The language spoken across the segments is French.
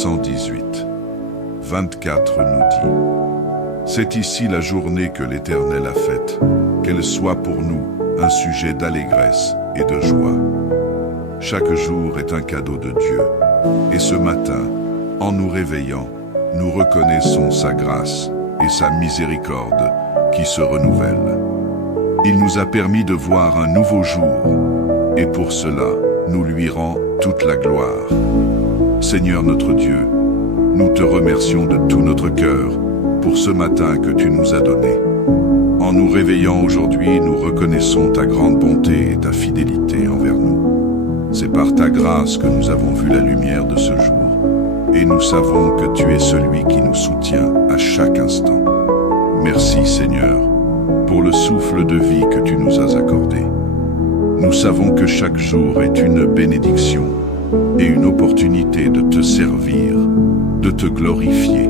118, 24 nous dit: C'est ici la journée que l'Éternel a faite, qu'elle soit pour nous un sujet d'allégresse et de joie. Chaque jour est un cadeau de Dieu, et ce matin, en nous réveillant, nous reconnaissons sa grâce et sa miséricorde qui se renouvellent. Il nous a permis de voir un nouveau jour, et pour cela, nous lui rend toute la gloire. Seigneur notre Dieu, nous te remercions de tout notre cœur pour ce matin que tu nous as donné. En nous réveillant aujourd'hui, nous reconnaissons ta grande bonté et ta fidélité envers nous. C'est par ta grâce que nous avons vu la lumière de ce jour, et nous savons que tu es celui qui nous soutient à chaque instant. Merci Seigneur, pour le souffle de vie que tu nous as accordé. Nous savons que chaque jour est une bénédiction et une opportunité de te servir, de te glorifier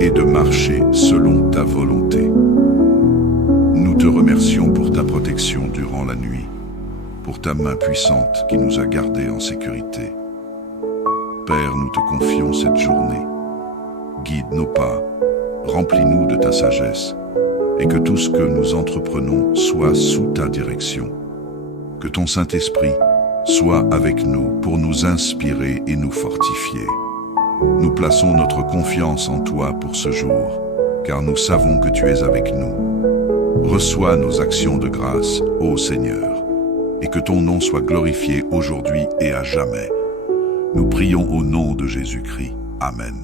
et de marcher selon ta volonté. Nous te remercions pour ta protection durant la nuit, pour ta main puissante qui nous a gardés en sécurité. Père, nous te confions cette journée. Guide nos pas, remplis-nous de ta sagesse, et que tout ce que nous entreprenons soit sous ta direction. Que ton Saint-Esprit soit avec nous pour nous inspirer et nous fortifier. Nous plaçons notre confiance en toi pour ce jour, car nous savons que tu es avec nous. Reçois nos actions de grâce, ô Seigneur, et que ton nom soit glorifié aujourd'hui et à jamais. Nous prions au nom de Jésus-Christ. Amen.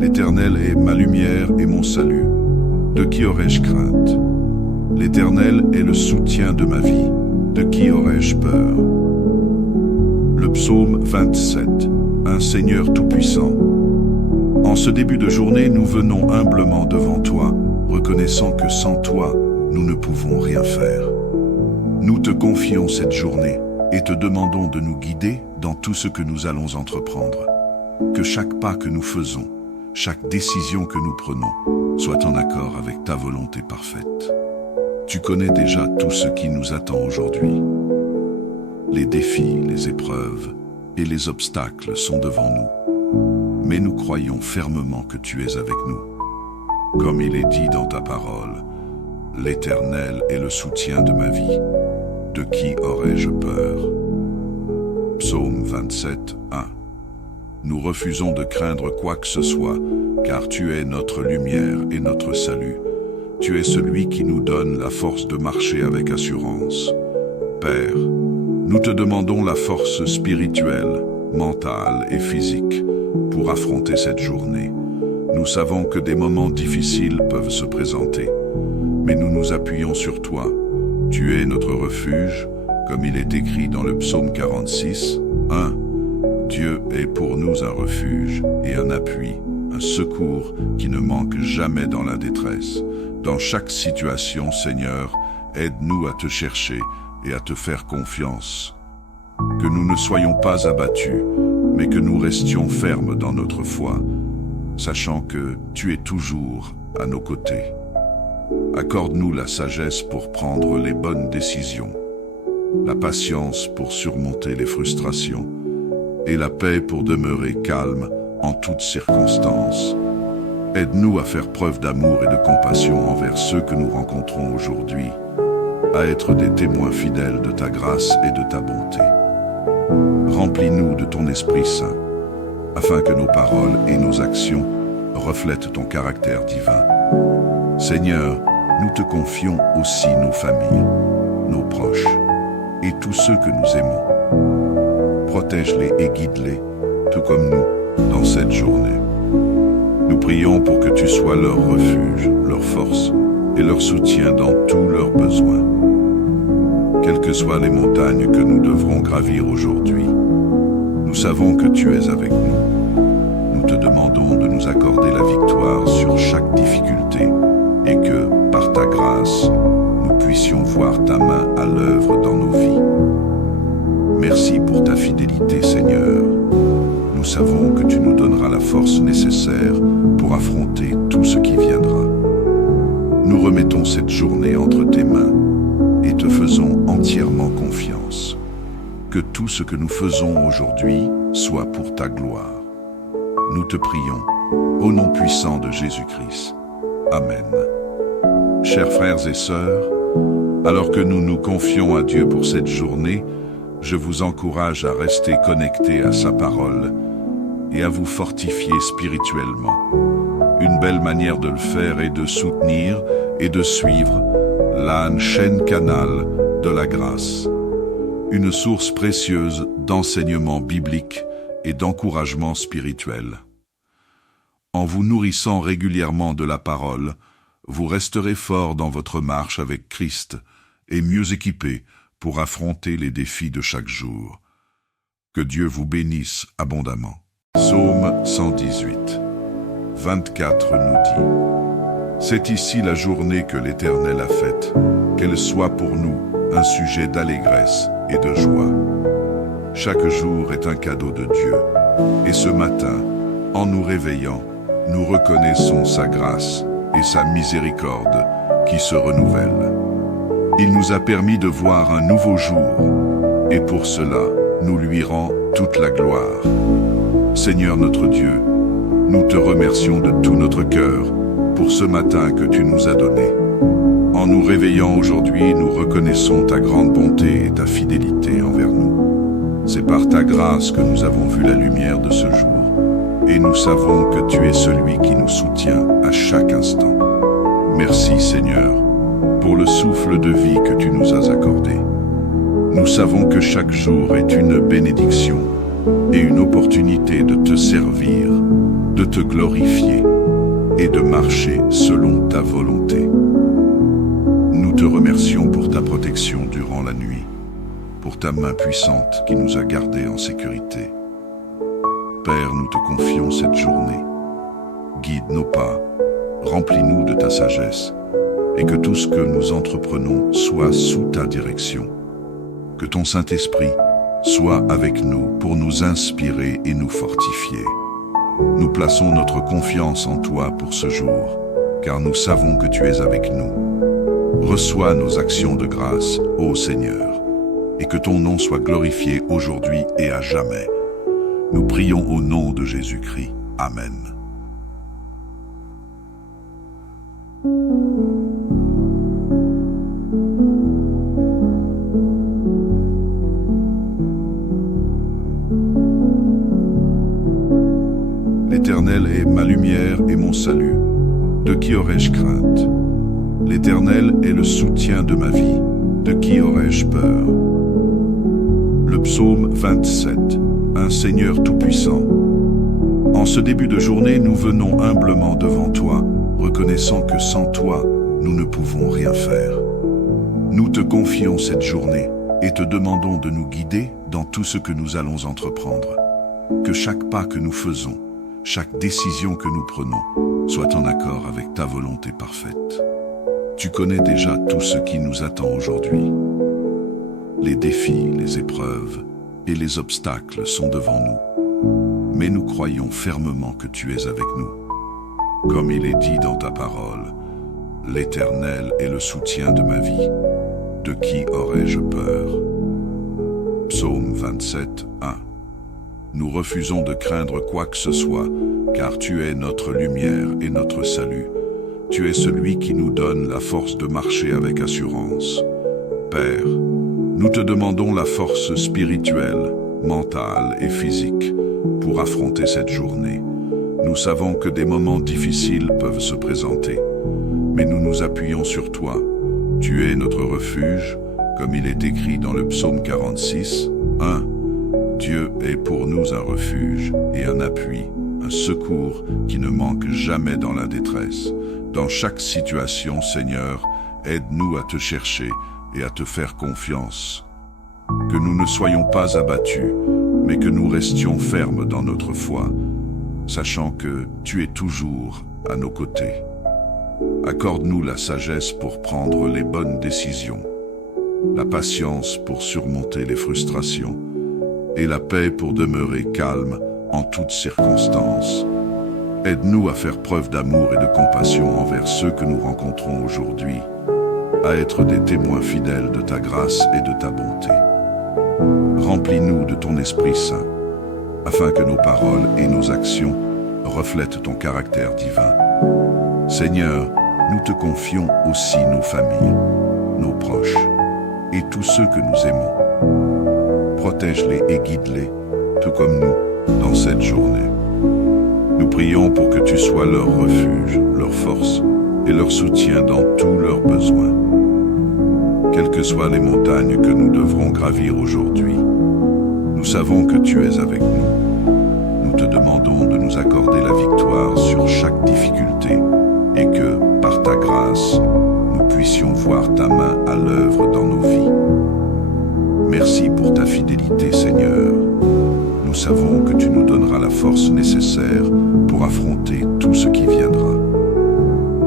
L'Éternel est ma lumière et mon salut. De qui aurais-je crainte? L'Éternel est le soutien de ma vie. De qui aurais-je peur? Le psaume 27. Un Seigneur tout-puissant. En ce début de journée, nous venons humblement devant toi, reconnaissant que sans toi, nous ne pouvons rien faire. Nous te confions cette journée et te demandons de nous guider dans tout ce que nous allons entreprendre. Que chaque pas que nous faisons, chaque décision que nous prenons, soit en accord avec ta volonté parfaite. Tu connais déjà tout ce qui nous attend aujourd'hui. Les défis, les épreuves et les obstacles sont devant nous. Mais nous croyons fermement que tu es avec nous. Comme il est dit dans ta parole, l'Éternel est le soutien de ma vie. De qui aurais-je peur? Psaume 27, 1. Nous refusons de craindre quoi que ce soit, car tu es notre lumière et notre salut. Tu es celui qui nous donne la force de marcher avec assurance. Père, nous te demandons la force spirituelle, mentale et physique pour affronter cette journée. Nous savons que des moments difficiles peuvent se présenter, mais nous nous appuyons sur toi. Tu es notre refuge, comme il est écrit dans le psaume 46, 1. Dieu est pour nous un refuge et un appui, un secours qui ne manque jamais dans la détresse. Dans chaque situation, Seigneur, aide-nous à te chercher et à te faire confiance. Que nous ne soyons pas abattus, mais que nous restions fermes dans notre foi, sachant que tu es toujours à nos côtés. Accorde-nous la sagesse pour prendre les bonnes décisions, la patience pour surmonter les frustrations, et la paix pour demeurer calme en toutes circonstances. Aide-nous à faire preuve d'amour et de compassion envers ceux que nous rencontrons aujourd'hui, à être des témoins fidèles de ta grâce et de ta bonté. Remplis-nous de ton Esprit Saint, afin que nos paroles et nos actions reflètent ton caractère divin. Seigneur, nous te confions aussi nos familles, nos proches et tous ceux que nous aimons. Protège-les et guide-les, tout comme nous, dans cette journée. Nous prions pour que tu sois leur refuge, leur force et leur soutien dans tous leurs besoins. Quelles que soient les montagnes que nous devrons gravir aujourd'hui, nous savons que tu es avec nous. Nous te demandons de nous accorder la victoire sur chaque difficulté et que, par ta grâce, nous puissions voir ta main à l'œuvre dans nos vies. Merci pour ta fidélité, Seigneur. Nous nous savons que tu nous donneras la force nécessaire pour affronter tout ce qui viendra. Nous remettons cette journée entre tes mains et te faisons entièrement confiance. Que tout ce que nous faisons aujourd'hui soit pour ta gloire. Nous te prions, au nom puissant de Jésus-Christ. Amen. Chers frères et sœurs, alors que nous nous confions à Dieu pour cette journée, je vous encourage à rester connectés à sa parole et à vous fortifier spirituellement. Une belle manière de le faire est de soutenir et de suivre la chaîne Canal de la Grâce, une source précieuse d'enseignements bibliques et d'encouragement spirituel. En vous nourrissant régulièrement de la parole, vous resterez fort dans votre marche avec Christ et mieux équipés pour affronter les défis de chaque jour. Que Dieu vous bénisse abondamment. Psaume 118, 24 nous dit: C'est ici la journée que l'Éternel a faite, qu'elle soit pour nous un sujet d'allégresse et de joie. Chaque jour est un cadeau de Dieu, et ce matin, en nous réveillant, nous reconnaissons sa grâce et sa miséricorde qui se renouvellent. Il nous a permis de voir un nouveau jour, et pour cela, nous lui rend toute la gloire. Seigneur notre Dieu, nous te remercions de tout notre cœur pour ce matin que tu nous as donné. En nous réveillant aujourd'hui, nous reconnaissons ta grande bonté et ta fidélité envers nous. C'est par ta grâce que nous avons vu la lumière de ce jour, et nous savons que tu es celui qui nous soutient à chaque instant. Merci Seigneur, pour le souffle de vie que tu nous as accordé. Nous savons que chaque jour est une bénédiction et une opportunité de te servir, de te glorifier et de marcher selon ta volonté. Nous te remercions pour ta protection durant la nuit, pour ta main puissante qui nous a gardés en sécurité. Père, nous te confions cette journée. Guide nos pas, remplis-nous de ta sagesse, et que tout ce que nous entreprenons soit sous ta direction. Que ton Saint-Esprit soit avec nous pour nous inspirer et nous fortifier. Nous plaçons notre confiance en toi pour ce jour, car nous savons que tu es avec nous. Reçois nos actions de grâce, ô Seigneur, et que ton nom soit glorifié aujourd'hui et à jamais. Nous prions au nom de Jésus-Christ. Amen. L'Éternel est ma lumière et mon salut. De qui aurais-je crainte? L'Éternel est le soutien de ma vie. De qui aurais-je peur? Le psaume 27. Un Seigneur tout-puissant. En ce début de journée, nous venons humblement devant toi, reconnaissant que sans toi, nous ne pouvons rien faire. Nous te confions cette journée et te demandons de nous guider dans tout ce que nous allons entreprendre. Que chaque pas que nous faisons, chaque décision que nous prenons, soit en accord avec ta volonté parfaite. Tu connais déjà tout ce qui nous attend aujourd'hui. Les défis, les épreuves et les obstacles sont devant nous. Mais nous croyons fermement que tu es avec nous. Comme il est dit dans ta parole, l'Éternel est le soutien de ma vie. De qui aurais-je peur? Psaume 27, 1. Nous refusons de craindre quoi que ce soit, car tu es notre lumière et notre salut. Tu es celui qui nous donne la force de marcher avec assurance. Père, nous te demandons la force spirituelle, mentale et physique pour affronter cette journée. Nous savons que des moments difficiles peuvent se présenter, mais nous nous appuyons sur toi. Tu es notre refuge, comme il est écrit dans le psaume 46, 1. Dieu est pour nous un refuge et un appui, un secours qui ne manque jamais dans la détresse. Dans chaque situation, Seigneur, aide-nous à te chercher et à te faire confiance. Que nous ne soyons pas abattus, mais que nous restions fermes dans notre foi, sachant que tu es toujours à nos côtés. Accorde-nous la sagesse pour prendre les bonnes décisions, la patience pour surmonter les frustrations, et la paix pour demeurer calme en toutes circonstances. Aide-nous à faire preuve d'amour et de compassion envers ceux que nous rencontrons aujourd'hui, à être des témoins fidèles de ta grâce et de ta bonté. Remplis-nous de ton Esprit Saint, afin que nos paroles et nos actions reflètent ton caractère divin. Seigneur, nous te confions aussi nos familles, nos proches et tous ceux que nous aimons. Protège-les et guide-les, tout comme nous, dans cette journée. Nous prions pour que tu sois leur refuge, leur force et leur soutien dans tous leurs besoins. Quelles que soient les montagnes que nous devrons gravir aujourd'hui, nous savons que tu es avec nous. Nous te demandons de nous accorder la victoire sur chaque difficulté et que, par ta grâce, nous puissions voir ta main à l'œuvre dans nos vies. Merci pour ta fidélité, Seigneur. Nous savons que tu nous donneras la force nécessaire pour affronter tout ce qui viendra.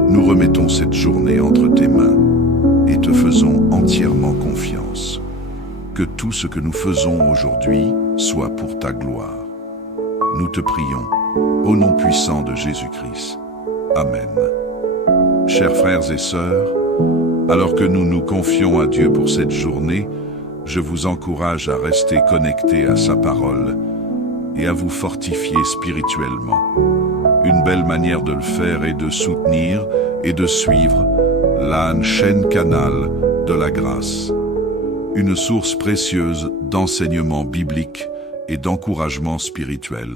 Nous remettons cette journée entre tes mains et te faisons entièrement confiance. Que tout ce que nous faisons aujourd'hui soit pour ta gloire. Nous te prions, au nom puissant de Jésus-Christ. Amen. Chers frères et sœurs, alors que nous nous confions à Dieu pour cette journée, je vous encourage à rester connectés à sa parole et à vous fortifier spirituellement. Une belle manière de le faire est de soutenir et de suivre la chaîne Canal de la Grâce, une source précieuse d'enseignements bibliques et d'encouragement spirituel.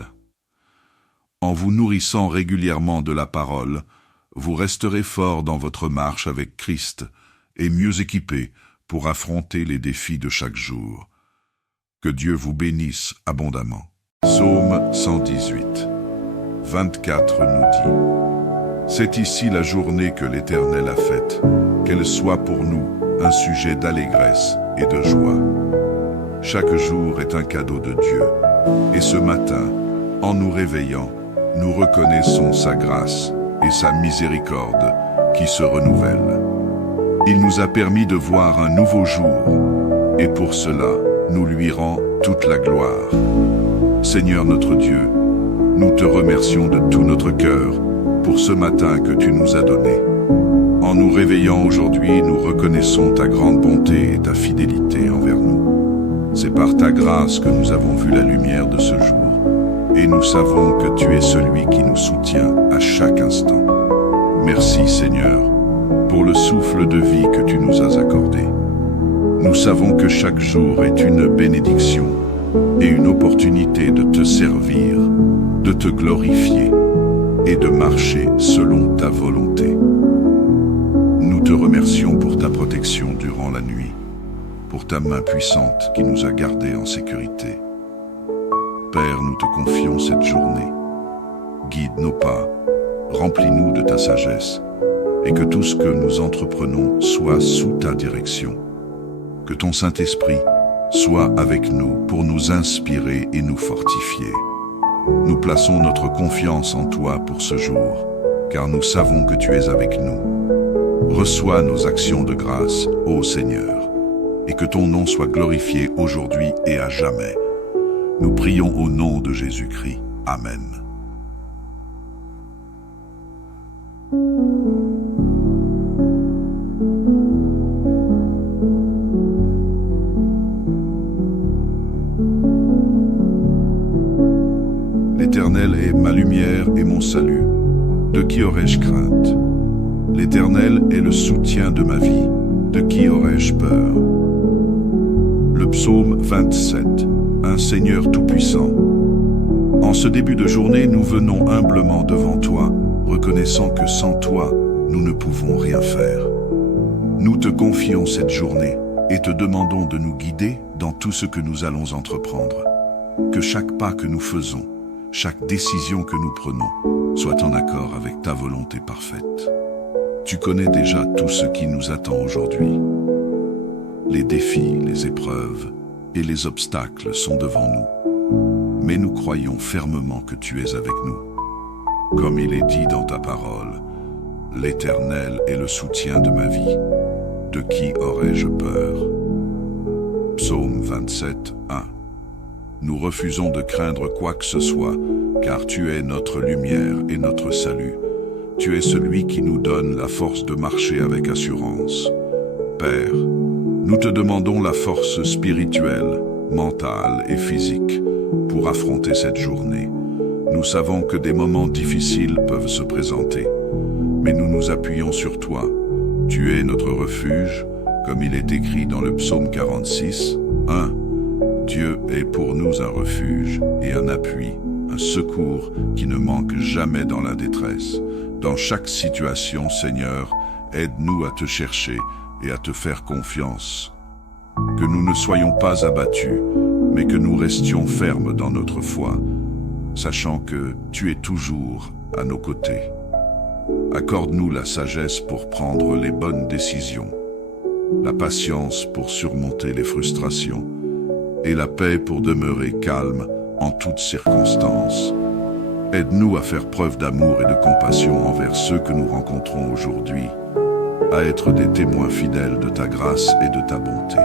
En vous nourrissant régulièrement de la parole, vous resterez fort dans votre marche avec Christ et mieux équipés pour affronter les défis de chaque jour. Que Dieu vous bénisse abondamment. Psaume 118, 24 nous dit: C'est ici la journée que l'Éternel a faite, qu'elle soit pour nous un sujet d'allégresse et de joie. Chaque jour est un cadeau de Dieu, et ce matin, en nous réveillant, nous reconnaissons sa grâce et sa miséricorde qui se renouvellent. Il nous a permis de voir un nouveau jour, et pour cela, nous lui rend toute la gloire. Seigneur notre Dieu, nous te remercions de tout notre cœur pour ce matin que tu nous as donné. En nous réveillant aujourd'hui, nous reconnaissons ta grande bonté et ta fidélité envers nous. C'est par ta grâce que nous avons vu la lumière de ce jour, et nous savons que tu es celui qui nous soutient à chaque instant. Merci Seigneur, pour le souffle de vie que tu nous as accordé. Nous savons que chaque jour est une bénédiction et une opportunité de te servir, de te glorifier et de marcher selon ta volonté. Nous te remercions pour ta protection durant la nuit, pour ta main puissante qui nous a gardés en sécurité. Père, nous te confions cette journée. Guide nos pas, remplis-nous de ta sagesse, et que tout ce que nous entreprenons soit sous ta direction. Que ton Saint-Esprit soit avec nous pour nous inspirer et nous fortifier. Nous plaçons notre confiance en toi pour ce jour, car nous savons que tu es avec nous. Reçois nos actions de grâce, ô Seigneur, et que ton nom soit glorifié aujourd'hui et à jamais. Nous prions au nom de Jésus-Christ. Amen. L'Éternel est ma lumière et mon salut. De qui aurais-je crainte? L'Éternel est le soutien de ma vie. De qui aurais-je peur? Le psaume 27. Un Seigneur tout-puissant. En ce début de journée, nous venons humblement devant toi, reconnaissant que sans toi, nous ne pouvons rien faire. Nous te confions cette journée et te demandons de nous guider dans tout ce que nous allons entreprendre. Que chaque pas que nous faisons, chaque décision que nous prenons, soit en accord avec ta volonté parfaite. Tu connais déjà tout ce qui nous attend aujourd'hui. Les défis, les épreuves et les obstacles sont devant nous. Mais nous croyons fermement que tu es avec nous. Comme il est dit dans ta parole, l'Éternel est le soutien de ma vie. De qui aurais-je peur? Psaume 27, 1. nous refusons de craindre quoi que ce soit, car tu es notre lumière et notre salut. Tu es celui qui nous donne la force de marcher avec assurance. Père, nous te demandons la force spirituelle, mentale et physique pour affronter cette journée. Nous savons que des moments difficiles peuvent se présenter, mais nous nous appuyons sur toi. Tu es notre refuge, comme il est écrit dans le psaume 46, 1. Dieu est pour nous un refuge et un appui, un secours qui ne manque jamais dans la détresse. Dans chaque situation, Seigneur, aide-nous à te chercher et à te faire confiance. Que nous ne soyons pas abattus, mais que nous restions fermes dans notre foi, sachant que tu es toujours à nos côtés. Accorde-nous la sagesse pour prendre les bonnes décisions, la patience pour surmonter les frustrations et la paix pour demeurer calme en toutes circonstances. Aide-nous à faire preuve d'amour et de compassion envers ceux que nous rencontrons aujourd'hui, à être des témoins fidèles de ta grâce et de ta bonté.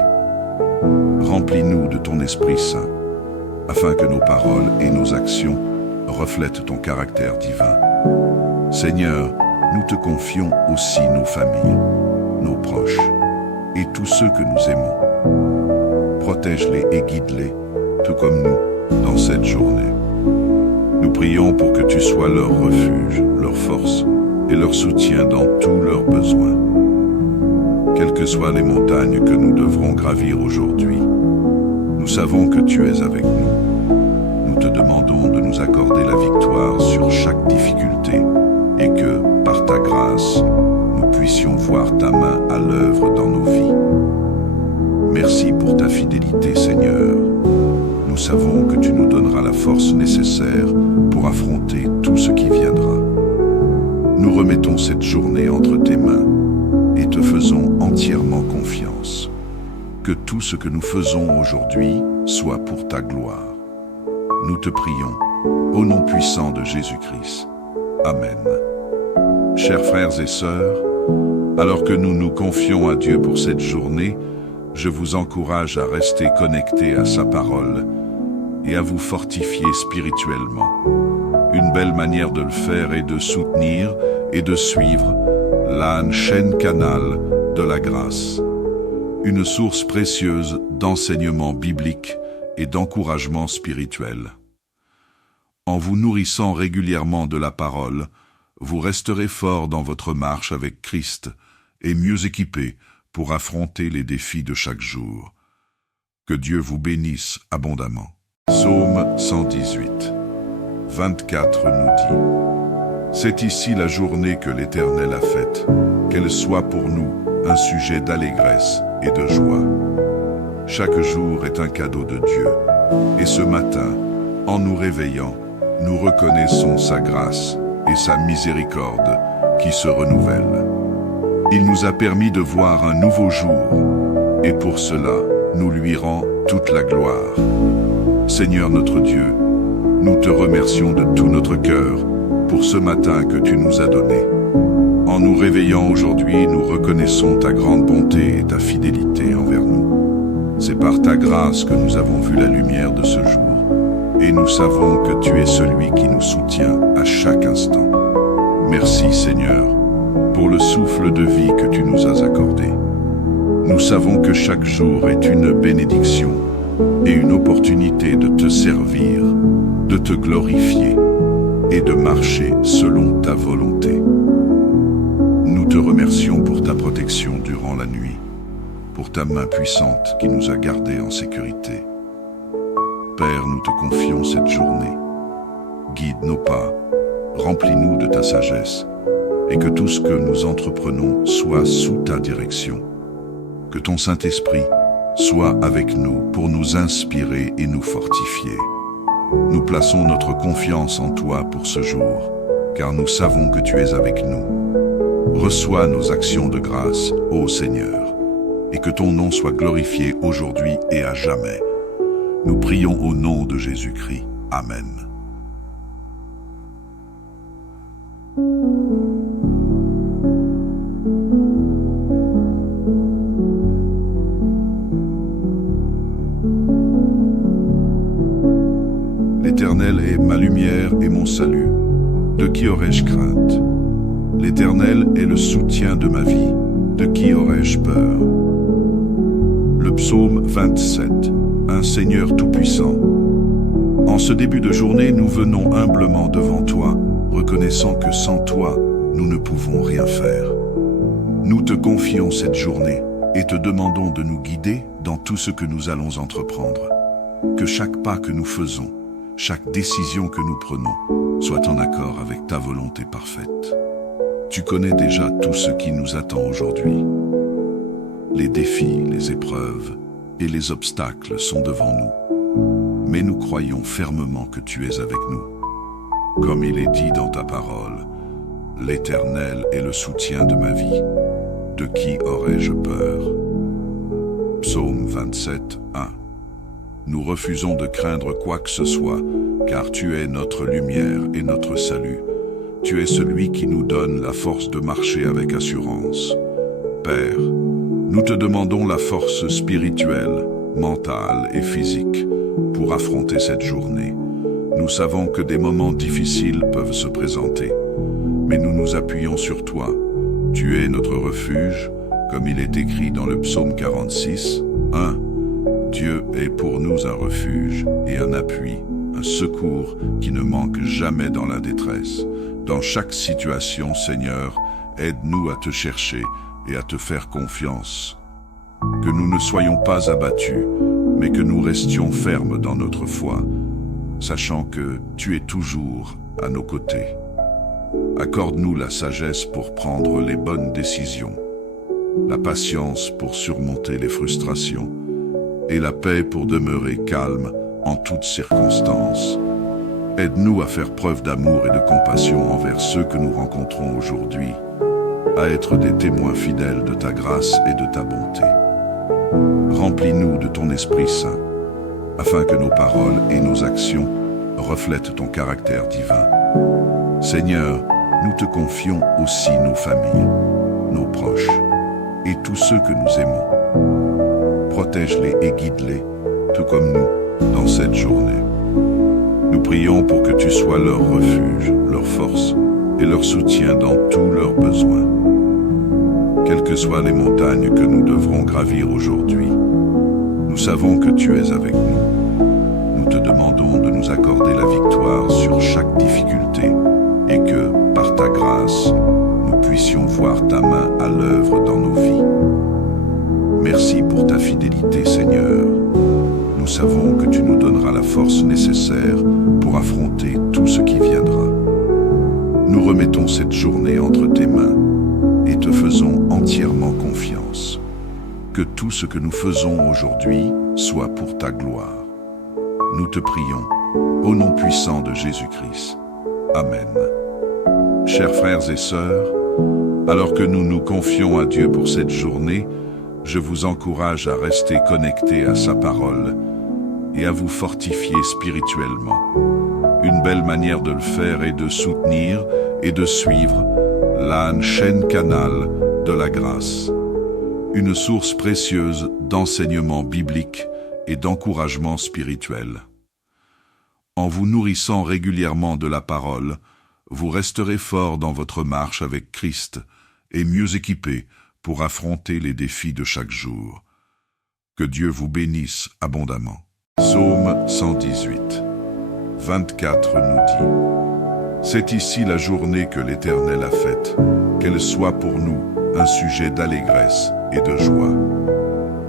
Remplis-nous de ton Esprit Saint, afin que nos paroles et nos actions reflètent ton caractère divin. Seigneur, nous te confions aussi nos familles, nos proches et tous ceux que nous aimons. Protège-les et guide-les, tout comme nous, dans cette journée. Nous prions pour que tu sois leur refuge, leur force et leur soutien dans tous leurs besoins. Quelles que soient les montagnes que nous devrons gravir aujourd'hui, nous savons que tu es avec nous. Nous te demandons de nous accorder la victoire sur chaque difficulté et que, par ta grâce, nous puissions voir ta main à l'œuvre dans nos vies. Merci pour ta fidélité, Seigneur. Nous savons que tu nous donneras la force nécessaire pour affronter tout ce qui viendra. Nous remettons cette journée entre tes mains et te faisons entièrement confiance. Que tout ce que nous faisons aujourd'hui soit pour ta gloire. Nous te prions, au nom puissant de Jésus-Christ. Amen. Chers frères et sœurs, alors que nous nous confions à Dieu pour cette journée, je vous encourage à rester connectés à sa parole et à vous fortifier spirituellement. Une belle manière de le faire est de soutenir et de suivre la chaîne Canal de la Grâce, une source précieuse d'enseignements bibliques et d'encouragement spirituel. En vous nourrissant régulièrement de la parole, vous resterez fort dans votre marche avec Christ et mieux équipés pour affronter les défis de chaque jour. Que Dieu vous bénisse abondamment. Psaume 118, 24 nous dit: C'est ici la journée que l'Éternel a faite, qu'elle soit pour nous un sujet d'allégresse et de joie. Chaque jour est un cadeau de Dieu, et ce matin, en nous réveillant, nous reconnaissons sa grâce et sa miséricorde qui se renouvellent. Il nous a permis de voir un nouveau jour, et pour cela, nous lui rend toute la gloire. Seigneur notre Dieu, nous te remercions de tout notre cœur pour ce matin que tu nous as donné. En nous réveillant aujourd'hui, nous reconnaissons ta grande bonté et ta fidélité envers nous. C'est par ta grâce que nous avons vu la lumière de ce jour, et nous savons que tu es celui qui nous soutient à chaque instant. Merci Seigneur, pour le souffle de vie que tu nous as accordé. Nous savons que chaque jour est une bénédiction et une opportunité de te servir, de te glorifier et de marcher selon ta volonté. Nous te remercions pour ta protection durant la nuit, pour ta main puissante qui nous a gardés en sécurité. Père, nous te confions cette journée. Guide nos pas, remplis-nous de ta sagesse, et que tout ce que nous entreprenons soit sous ta direction. Que ton Saint-Esprit soit avec nous pour nous inspirer et nous fortifier. Nous plaçons notre confiance en toi pour ce jour, car nous savons que tu es avec nous. Reçois nos actions de grâce, ô Seigneur, et que ton nom soit glorifié aujourd'hui et à jamais. Nous prions au nom de Jésus-Christ. Amen. salut. De qui aurais-je crainte? L'Éternel est le soutien de ma vie. De qui aurais-je peur? Le psaume 27. Un Seigneur tout-puissant. En ce début de journée, nous venons humblement devant toi, reconnaissant que sans toi, nous ne pouvons rien faire. Nous te confions cette journée et te demandons de nous guider dans tout ce que nous allons entreprendre. Que chaque pas que nous faisons, chaque décision que nous prenons, soit en accord avec ta volonté parfaite. Tu connais déjà tout ce qui nous attend aujourd'hui. Les défis, les épreuves et les obstacles sont devant nous. Mais nous croyons fermement que tu es avec nous. Comme il est dit dans ta parole, l'Éternel est le soutien de ma vie. De qui aurais-je peur? Psaume 27, 1. Nous refusons de craindre quoi que ce soit, car tu es notre lumière et notre salut. Tu es celui qui nous donne la force de marcher avec assurance. Père, nous te demandons la force spirituelle, mentale et physique pour affronter cette journée. Nous savons que des moments difficiles peuvent se présenter, mais nous nous appuyons sur toi. Tu es notre refuge, comme il est écrit dans le psaume 46, 1. Dieu est pour nous un refuge et un appui, un secours qui ne manque jamais dans la détresse. Dans chaque situation, Seigneur, aide-nous à te chercher et à te faire confiance. Que nous ne soyons pas abattus, mais que nous restions fermes dans notre foi, sachant que tu es toujours à nos côtés. Accorde-nous la sagesse pour prendre les bonnes décisions, la patience pour surmonter les frustrations et la paix pour demeurer calme en toutes circonstances. Aide-nous à faire preuve d'amour et de compassion envers ceux que nous rencontrons aujourd'hui, à être des témoins fidèles de ta grâce et de ta bonté. Remplis-nous de ton Esprit Saint, afin que nos paroles et nos actions reflètent ton caractère divin. Seigneur, nous te confions aussi nos familles, nos proches et tous ceux que nous aimons. Protège-les et guide-les, tout comme nous, dans cette journée. Nous prions pour que tu sois leur refuge, leur force et leur soutien dans tous leurs besoins. Quelles que soient les montagnes que nous devrons gravir aujourd'hui, nous savons que tu es avec nous. Nous te demandons de nous accorder la victoire sur chaque difficulté et que, par ta grâce, nous puissions voir ta main à l'œuvre dans nos vies. Merci pour ta fidélité, Seigneur. Nous savons que tu nous donneras la force nécessaire pour affronter tout ce qui viendra. Nous remettons cette journée entre tes mains et te faisons entièrement confiance. Que tout ce que nous faisons aujourd'hui soit pour ta gloire. Nous te prions, au nom puissant de Jésus-Christ. Amen. Chers frères et sœurs, alors que nous nous confions à Dieu pour cette journée, je vous encourage à rester connectés à sa parole et à vous fortifier spirituellement. Une belle manière de le faire est de soutenir et de suivre la chaîne Canal de la Grâce, une source précieuse d'enseignements bibliques et d'encouragement spirituel. En vous nourrissant régulièrement de la parole, vous resterez fort dans votre marche avec Christ et mieux équipés pour affronter les défis de chaque jour. Que Dieu vous bénisse abondamment. Psaume 118, 24 nous dit: C'est ici la journée que l'Éternel a faite, qu'elle soit pour nous un sujet d'allégresse et de joie.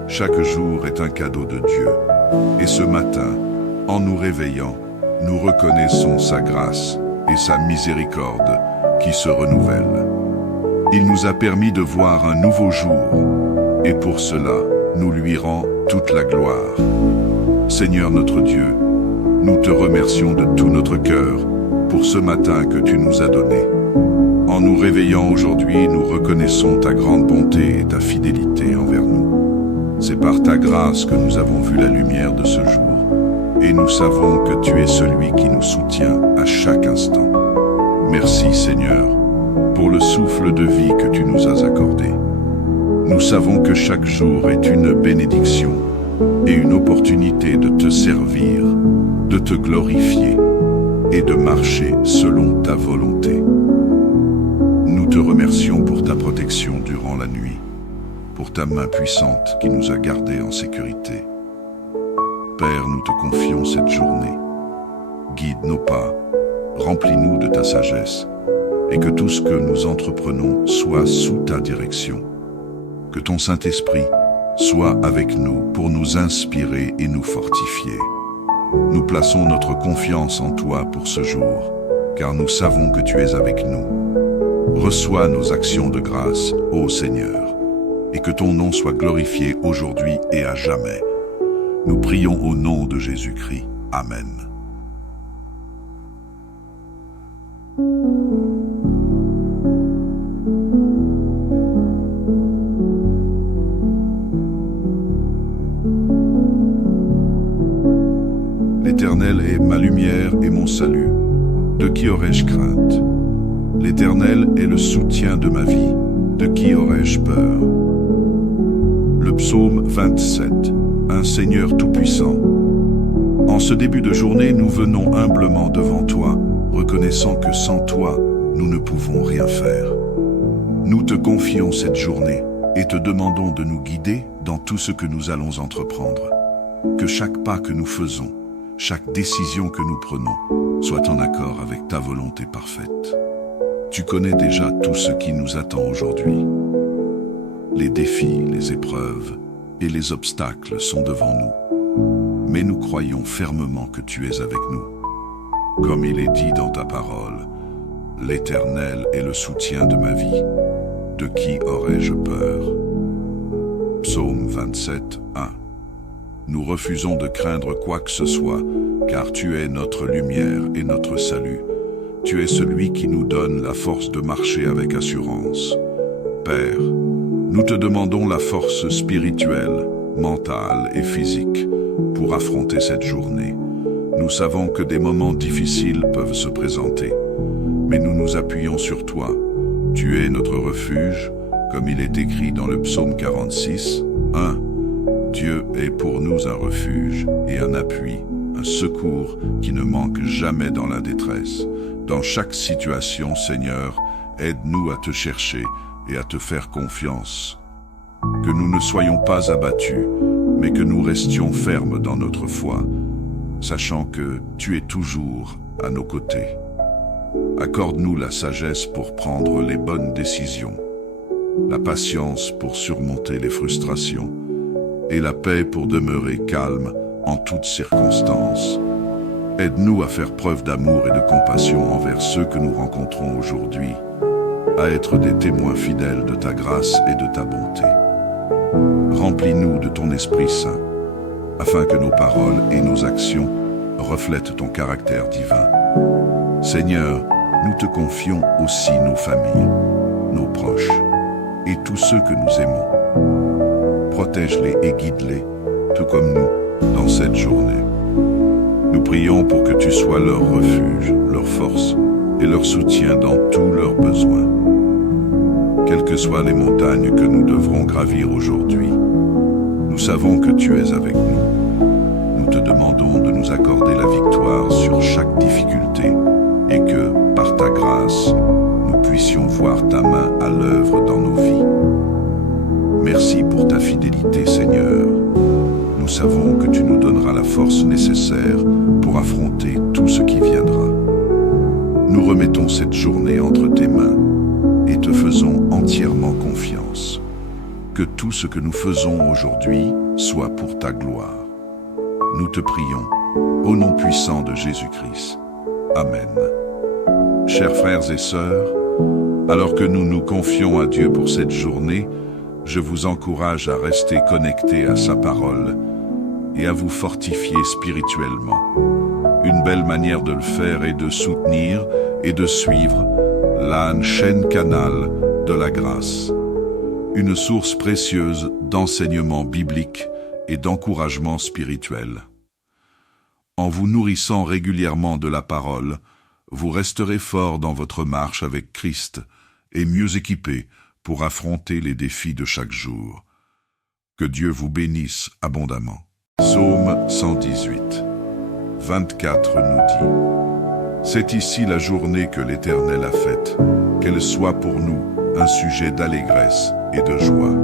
Chaque jour est un cadeau de Dieu, et ce matin, en nous réveillant, nous reconnaissons sa grâce et sa miséricorde qui se renouvellent. Il nous a permis de voir un nouveau jour, et pour cela, nous lui rend toute la gloire. Seigneur notre Dieu, nous te remercions de tout notre cœur pour ce matin que tu nous as donné. En nous réveillant aujourd'hui, nous reconnaissons ta grande bonté et ta fidélité envers nous. C'est par ta grâce que nous avons vu la lumière de ce jour, et nous savons que tu es celui qui nous soutient à chaque instant. Merci Seigneur, pour le souffle de vie que tu nous as accordé. Nous savons que chaque jour est une bénédiction et une opportunité de te servir, de te glorifier. et de marcher selon ta volonté. Nous te remercions pour ta protection durant la nuit, pour ta main puissante qui nous a gardés en sécurité. Père, nous te confions cette journée. Guide nos pas, remplis-nous de ta sagesse, et que tout ce que nous entreprenons soit sous ta direction. Que ton Saint-Esprit soit avec nous pour nous inspirer et nous fortifier. Nous plaçons notre confiance en toi pour ce jour, car nous savons que tu es avec nous. Reçois nos actions de grâce, ô Seigneur, et que ton nom soit glorifié aujourd'hui et à jamais. Nous prions au nom de Jésus-Christ. Amen. L'Éternel est ma lumière et mon salut. De qui aurais-je crainte? L'Éternel est le soutien de ma vie. De qui aurais-je peur? Le psaume 27. Un Seigneur tout-puissant. En ce début de journée, nous venons humblement devant toi, reconnaissant que sans toi, nous ne pouvons rien faire. Nous te confions cette journée et te demandons de nous guider dans tout ce que nous allons entreprendre. Que chaque pas que nous faisons, chaque décision que nous prenons, soit en accord avec ta volonté parfaite. Tu connais déjà tout ce qui nous attend aujourd'hui. Les défis, les épreuves et les obstacles sont devant nous. Mais nous croyons fermement que tu es avec nous. Comme il est dit dans ta parole, l'Éternel est le soutien de ma vie. De qui aurais-je peur? Psaume 27, 1. Nous refusons de craindre quoi que ce soit, car tu es notre lumière et notre salut. Tu es celui qui nous donne la force de marcher avec assurance. Père, nous te demandons la force spirituelle, mentale et physique pour affronter cette journée. Nous savons que des moments difficiles peuvent se présenter, mais nous nous appuyons sur toi. Tu es notre refuge, comme il est écrit dans le psaume 46, 1. Dieu est pour nous un refuge et un appui, un secours qui ne manque jamais dans la détresse. Dans chaque situation, Seigneur, aide-nous à te chercher et à te faire confiance. Que nous ne soyons pas abattus, mais que nous restions fermes dans notre foi, sachant que tu es toujours à nos côtés. Accorde-nous la sagesse pour prendre les bonnes décisions, la patience pour surmonter les frustrations, et la paix pour demeurer calme en toutes circonstances. Aide-nous à faire preuve d'amour et de compassion envers ceux que nous rencontrons aujourd'hui, à être des témoins fidèles de ta grâce et de ta bonté. Remplis-nous de ton Esprit Saint, afin que nos paroles et nos actions reflètent ton caractère divin. Seigneur, nous te confions aussi nos familles, nos proches et tous ceux que nous aimons. Protège-les et guide-les, tout comme nous, dans cette journée. Nous prions pour que tu sois leur refuge, leur force et leur soutien dans tous leurs besoins. Quelles que soient les montagnes que nous devrons gravir aujourd'hui, nous savons que tu es avec nous. Nous te demandons de nous accorder la victoire sur chaque difficulté et que, par ta grâce, nous puissions voir ta main à l'œuvre dans nos vies. Merci pour ta fidélité, Seigneur. Nous savons que tu nous donneras la force nécessaire pour affronter tout ce qui viendra. Nous remettons cette journée entre tes mains et te faisons entièrement confiance. Que tout ce que nous faisons aujourd'hui soit pour ta gloire. Nous te prions, au nom puissant de Jésus-Christ. Amen. Chers frères et sœurs, alors que nous nous confions à Dieu pour cette journée, je vous encourage à rester connectés à sa parole et à vous fortifier spirituellement. Une belle manière de le faire est de soutenir et de suivre la chaîne Canal de la Grâce, une source précieuse d'enseignements bibliques et d'encouragement spirituel. En vous nourrissant régulièrement de la parole, vous resterez fort dans votre marche avec Christ et mieux équipé pour affronter les défis de chaque jour. Que Dieu vous bénisse abondamment. Psaume 118, 24 nous dit: C'est ici la journée que l'Éternel a faite, qu'elle soit pour nous un sujet d'allégresse et de joie.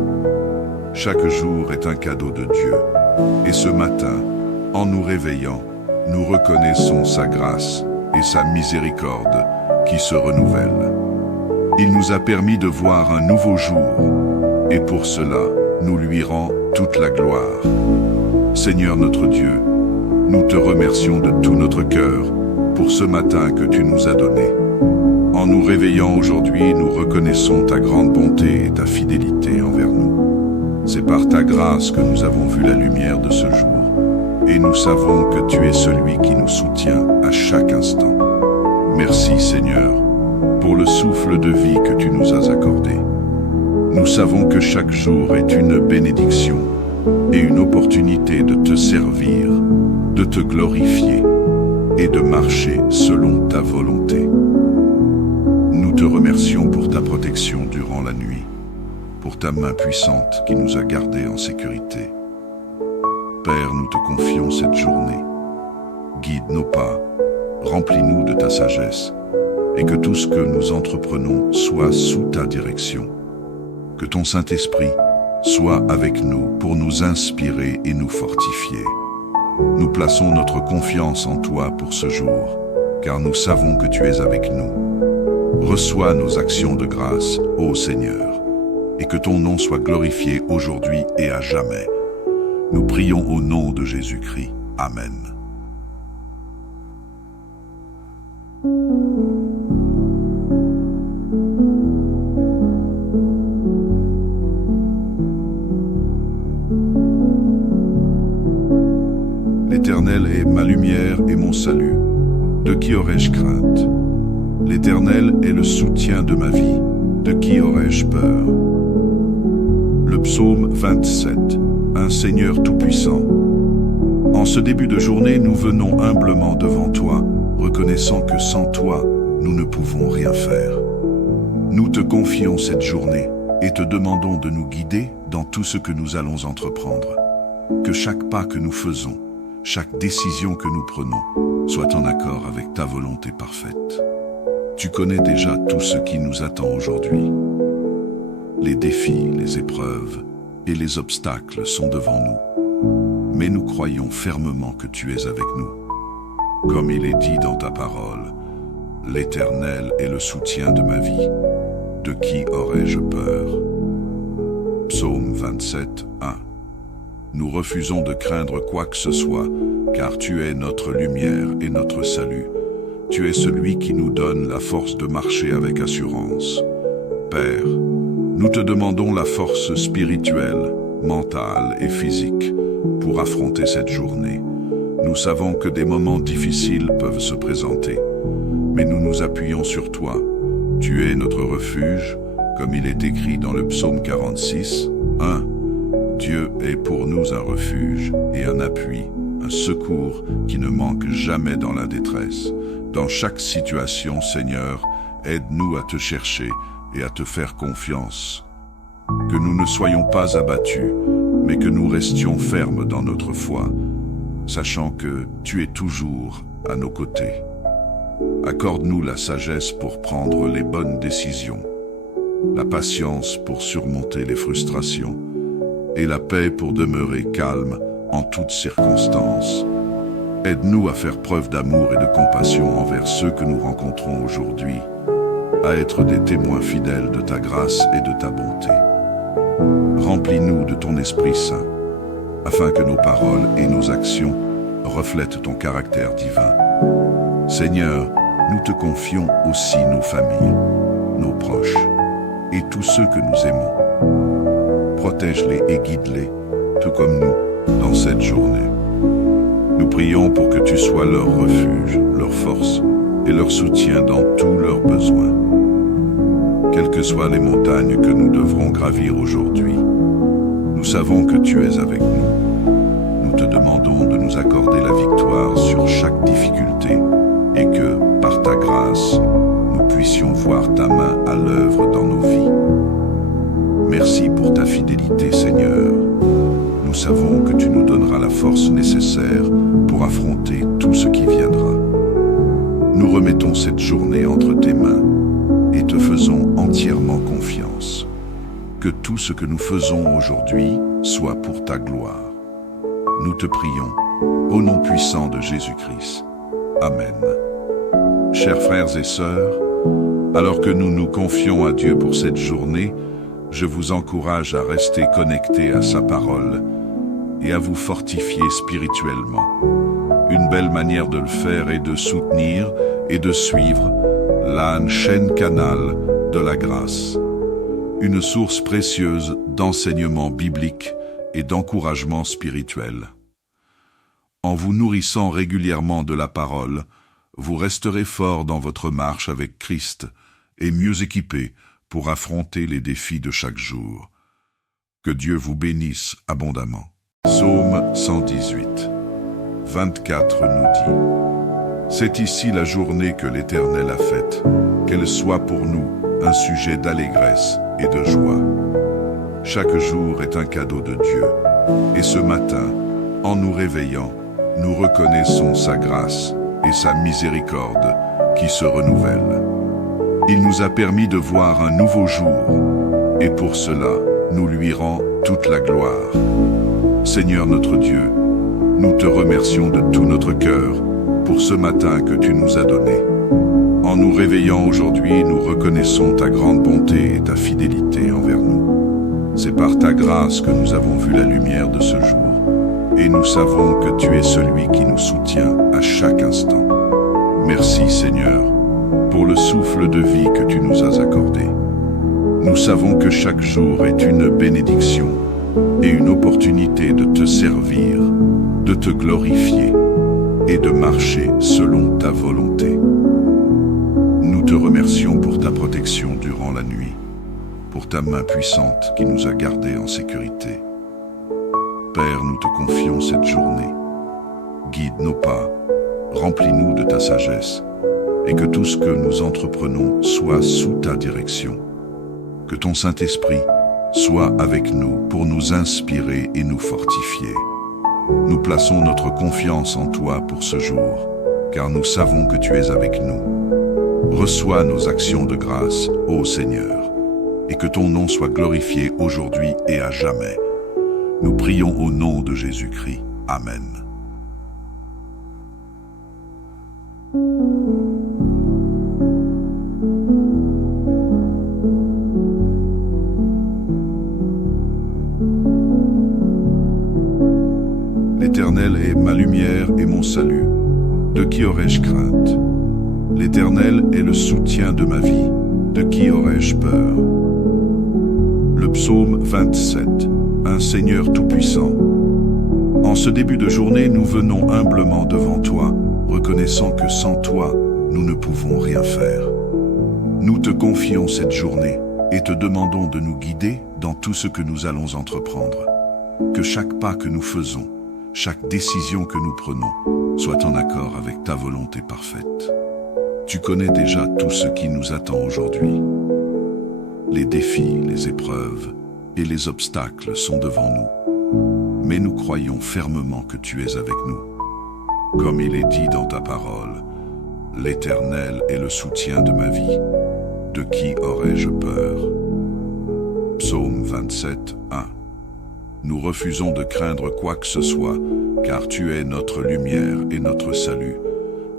Chaque jour est un cadeau de Dieu, et ce matin, en nous réveillant, nous reconnaissons sa grâce et sa miséricorde qui se renouvellent. Il nous a permis de voir un nouveau jour, et pour cela, nous lui rend toute la gloire. Seigneur notre Dieu, nous te remercions de tout notre cœur pour ce matin que tu nous as donné. En nous réveillant aujourd'hui, nous reconnaissons ta grande bonté et ta fidélité envers nous. C'est par ta grâce que nous avons vu la lumière de ce jour, et nous savons que tu es celui qui nous soutient à chaque instant. Merci Seigneur, pour le souffle de vie que tu nous as accordé. Nous savons que chaque jour est une bénédiction et une opportunité de te servir, de te glorifier et de marcher selon ta volonté. Nous te remercions pour ta protection durant la nuit, pour ta main puissante qui nous a gardés en sécurité. Père, nous te confions cette journée. Guide nos pas, remplis-nous de ta sagesse, et que tout ce que nous entreprenons soit sous ta direction. Que ton Saint-Esprit soit avec nous pour nous inspirer et nous fortifier. Nous plaçons notre confiance en toi pour ce jour, car nous savons que tu es avec nous. Reçois nos actions de grâce, ô Seigneur, et que ton nom soit glorifié aujourd'hui et à jamais. Nous prions au nom de Jésus-Christ. Amen. L'Éternel est ma lumière et mon salut. De qui aurais-je crainte? L'Éternel est le soutien de ma vie. De qui aurais-je peur? Le psaume 27. Un Seigneur tout-puissant. En ce début de journée, nous venons humblement devant toi, reconnaissant que sans toi, nous ne pouvons rien faire. Nous te confions cette journée et te demandons de nous guider dans tout ce que nous allons entreprendre. Que chaque pas que nous faisons, chaque décision que nous prenons, soit en accord avec ta volonté parfaite. Tu connais déjà tout ce qui nous attend aujourd'hui. Les défis, les épreuves et les obstacles sont devant nous. Mais nous croyons fermement que tu es avec nous. Comme il est dit dans ta parole, l'Éternel est le soutien de ma vie. De qui aurais-je peur? Psaume 27, 1. Nous refusons de craindre quoi que ce soit, car tu es notre lumière et notre salut. Tu es celui qui nous donne la force de marcher avec assurance. Père, nous te demandons la force spirituelle, mentale et physique pour affronter cette journée. Nous savons que des moments difficiles peuvent se présenter, mais nous nous appuyons sur toi. Tu es notre refuge, comme il est écrit dans le psaume 46, 1. Dieu est pour nous un refuge et un appui, un secours qui ne manque jamais dans la détresse. Dans chaque situation, Seigneur, aide-nous à te chercher et à te faire confiance. Que nous ne soyons pas abattus, mais que nous restions fermes dans notre foi, sachant que tu es toujours à nos côtés. Accorde-nous la sagesse pour prendre les bonnes décisions, la patience pour surmonter les frustrations, et la paix pour demeurer calme en toutes circonstances. Aide-nous à faire preuve d'amour et de compassion envers ceux que nous rencontrons aujourd'hui, à être des témoins fidèles de ta grâce et de ta bonté. Remplis-nous de ton Esprit Saint, afin que nos paroles et nos actions reflètent ton caractère divin. Seigneur, nous te confions aussi nos familles, nos proches et tous ceux que nous aimons. Protège-les et guide-les, tout comme nous, dans cette journée. Nous prions pour que tu sois leur refuge, leur force et leur soutien dans tous leurs besoins. Quelles que soient les montagnes que nous devrons gravir aujourd'hui, nous savons que tu es avec nous. Nous te demandons de nous accorder la victoire sur chaque difficulté et que, par ta grâce, nous puissions voir ta main à l'œuvre dans nos vies. Merci pour ta fidélité, Seigneur. Nous savons que tu nous donneras la force nécessaire pour affronter tout ce qui viendra. Nous remettons cette journée entre tes mains et te faisons entièrement confiance. Que tout ce que nous faisons aujourd'hui soit pour ta gloire. Nous te prions, au nom puissant de Jésus-Christ. Amen. Chers frères et sœurs, alors que nous nous confions à Dieu pour cette journée, je vous encourage à rester connectés à sa parole et à vous fortifier spirituellement. Une belle manière de le faire est de soutenir et de suivre la chaîne Canal de la Grâce, une source précieuse d'enseignements bibliques et d'encouragement spirituel. En vous nourrissant régulièrement de la parole, vous resterez fort dans votre marche avec Christ et mieux équipé pour affronter les défis de chaque jour. Que Dieu vous bénisse abondamment. Psaume 118, 24 nous dit: C'est ici la journée que l'Éternel a faite, qu'elle soit pour nous un sujet d'allégresse et de joie. Chaque jour est un cadeau de Dieu, et ce matin, en nous réveillant, nous reconnaissons sa grâce et sa miséricorde qui se renouvellent. Il nous a permis de voir un nouveau jour, et pour cela, nous lui rend toute la gloire. Seigneur notre Dieu, nous te remercions de tout notre cœur pour ce matin que tu nous as donné. En nous réveillant aujourd'hui, nous reconnaissons ta grande bonté et ta fidélité envers nous. C'est par ta grâce que nous avons vu la lumière de ce jour, et nous savons que tu es celui qui nous soutient à chaque instant. Merci Seigneur, pour le souffle de vie que tu nous as accordé. Nous savons que chaque jour est une bénédiction et une opportunité de te servir, de te glorifier et de marcher selon ta volonté. Nous te remercions pour ta protection durant la nuit, pour ta main puissante qui nous a gardés en sécurité. Père, nous te confions cette journée. Guide nos pas, remplis-nous de ta sagesse, et que tout ce que nous entreprenons soit sous ta direction. Que ton Saint-Esprit soit avec nous pour nous inspirer et nous fortifier. Nous plaçons notre confiance en toi pour ce jour, car nous savons que tu es avec nous. Reçois nos actions de grâce, ô Seigneur, et que ton nom soit glorifié aujourd'hui et à jamais. Nous prions au nom de Jésus-Christ. Amen. L'Éternel est ma lumière et mon salut. De qui aurais-je crainte? L'Éternel est le soutien de ma vie. De qui aurais-je peur? Le psaume 27. Un Seigneur tout-puissant. En ce début de journée, nous venons humblement devant toi, reconnaissant que sans toi, nous ne pouvons rien faire. Nous te confions cette journée et te demandons de nous guider dans tout ce que nous allons entreprendre. Que chaque pas que nous faisons, chaque décision que nous prenons, soit en accord avec ta volonté parfaite. Tu connais déjà tout ce qui nous attend aujourd'hui. Les défis, les épreuves et les obstacles sont devant nous. Mais nous croyons fermement que tu es avec nous. Comme il est dit dans ta parole, l'Éternel est le soutien de ma vie. De qui aurais-je peur? Psaume 27, 1. Nous refusons de craindre quoi que ce soit, car tu es notre lumière et notre salut.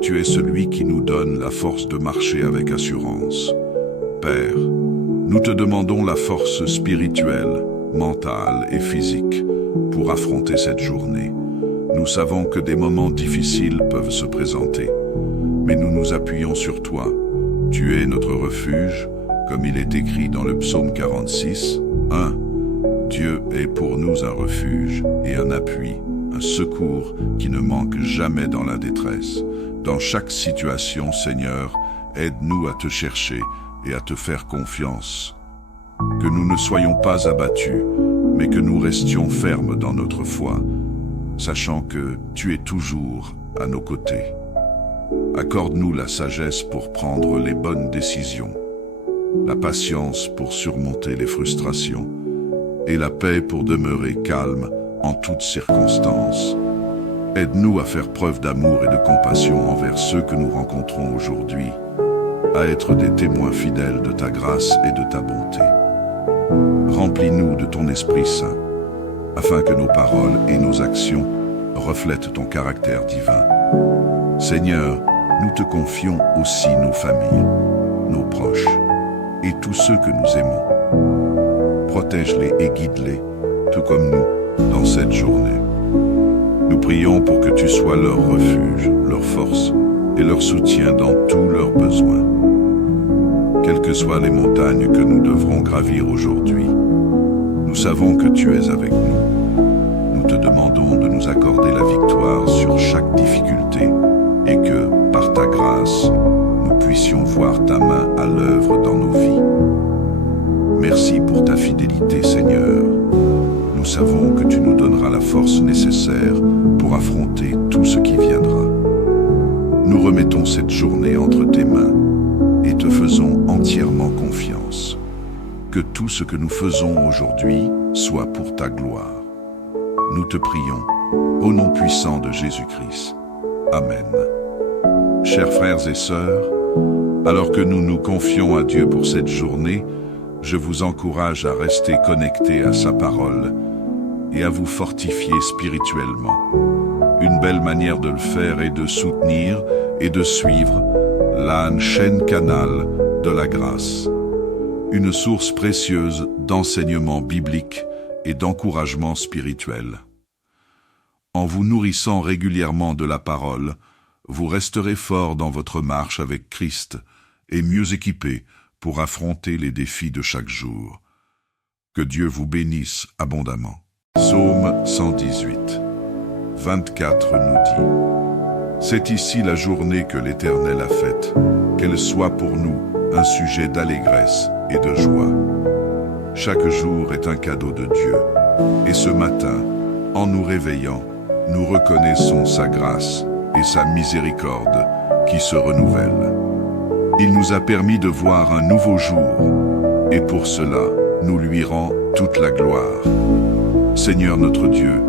Tu es celui qui nous donne la force de marcher avec assurance. Père, nous te demandons la force spirituelle, mentale et physique pour affronter cette journée. Nous savons que des moments difficiles peuvent se présenter, mais nous nous appuyons sur toi. Tu es notre refuge, comme il est écrit dans le psaume 46, 1. Dieu est pour nous un refuge et un appui, un secours qui ne manque jamais dans la détresse. Dans chaque situation, Seigneur, aide-nous à te chercher et à te faire confiance. Que nous ne soyons pas abattus, mais que nous restions fermes dans notre foi, sachant que tu es toujours à nos côtés. Accorde-nous la sagesse pour prendre les bonnes décisions, la patience pour surmonter les frustrations, et la paix pour demeurer calme en toutes circonstances. Aide-nous à faire preuve d'amour et de compassion envers ceux que nous rencontrons aujourd'hui, à être des témoins fidèles de ta grâce et de ta bonté. Remplis-nous de ton Esprit Saint, afin que nos paroles et nos actions reflètent ton caractère divin. Seigneur, nous te confions aussi nos familles, nos proches et tous ceux que nous aimons. Protège-les et guide-les, tout comme nous, dans cette journée. Nous prions pour que tu sois leur refuge, leur force et leur soutien dans tous leurs besoins. Quelles que soient les montagnes que nous devrons gravir aujourd'hui, nous savons que tu es avec nous. Nous te demandons de nous accorder la victoire sur chaque difficulté et que, par ta grâce, nous puissions voir ta main à l'œuvre dans nos vies. Merci pour ta fidélité, Seigneur. Nous savons que tu nous donneras la force nécessaire pour affronter tout ce qui viendra. Nous remettons cette journée entre tes mains et te faisons entièrement confiance. Que tout ce que nous faisons aujourd'hui soit pour ta gloire. Nous te prions, au nom puissant de Jésus-Christ. Amen. Chers frères et sœurs, alors que nous nous confions à Dieu pour cette journée, je vous encourage à rester connectés à sa parole et à vous fortifier spirituellement. Une belle manière de le faire est de soutenir et de suivre la chaîne Canal de la Grâce, une source précieuse d'enseignements bibliques et d'encouragement spirituel. En vous nourrissant régulièrement de la parole, vous resterez fort dans votre marche avec Christ et mieux équipés pour affronter les défis de chaque jour. Que Dieu vous bénisse abondamment. Psaume 118, 24 nous dit: C'est ici la journée que l'Éternel a faite, qu'elle soit pour nous un sujet d'allégresse et de joie. Chaque jour est un cadeau de Dieu, et ce matin, en nous réveillant, nous reconnaissons sa grâce et sa miséricorde qui se renouvellent. Il nous a permis de voir un nouveau jour, et pour cela, nous lui rend toute la gloire. Seigneur notre Dieu,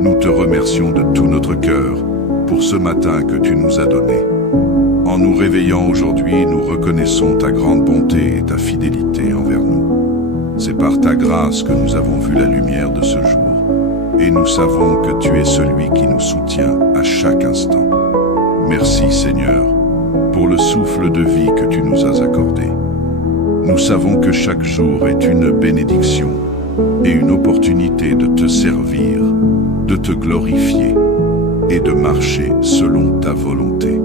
nous te remercions de tout notre cœur pour ce matin que tu nous as donné. En nous réveillant aujourd'hui, nous reconnaissons ta grande bonté et ta fidélité envers nous. C'est par ta grâce que nous avons vu la lumière de ce jour, et nous savons que tu es celui qui nous soutient à chaque instant. Merci Seigneur, pour le souffle de vie que tu nous as accordé. Nous savons que chaque jour est une bénédiction et une opportunité de te servir, de te glorifier et de marcher selon ta volonté.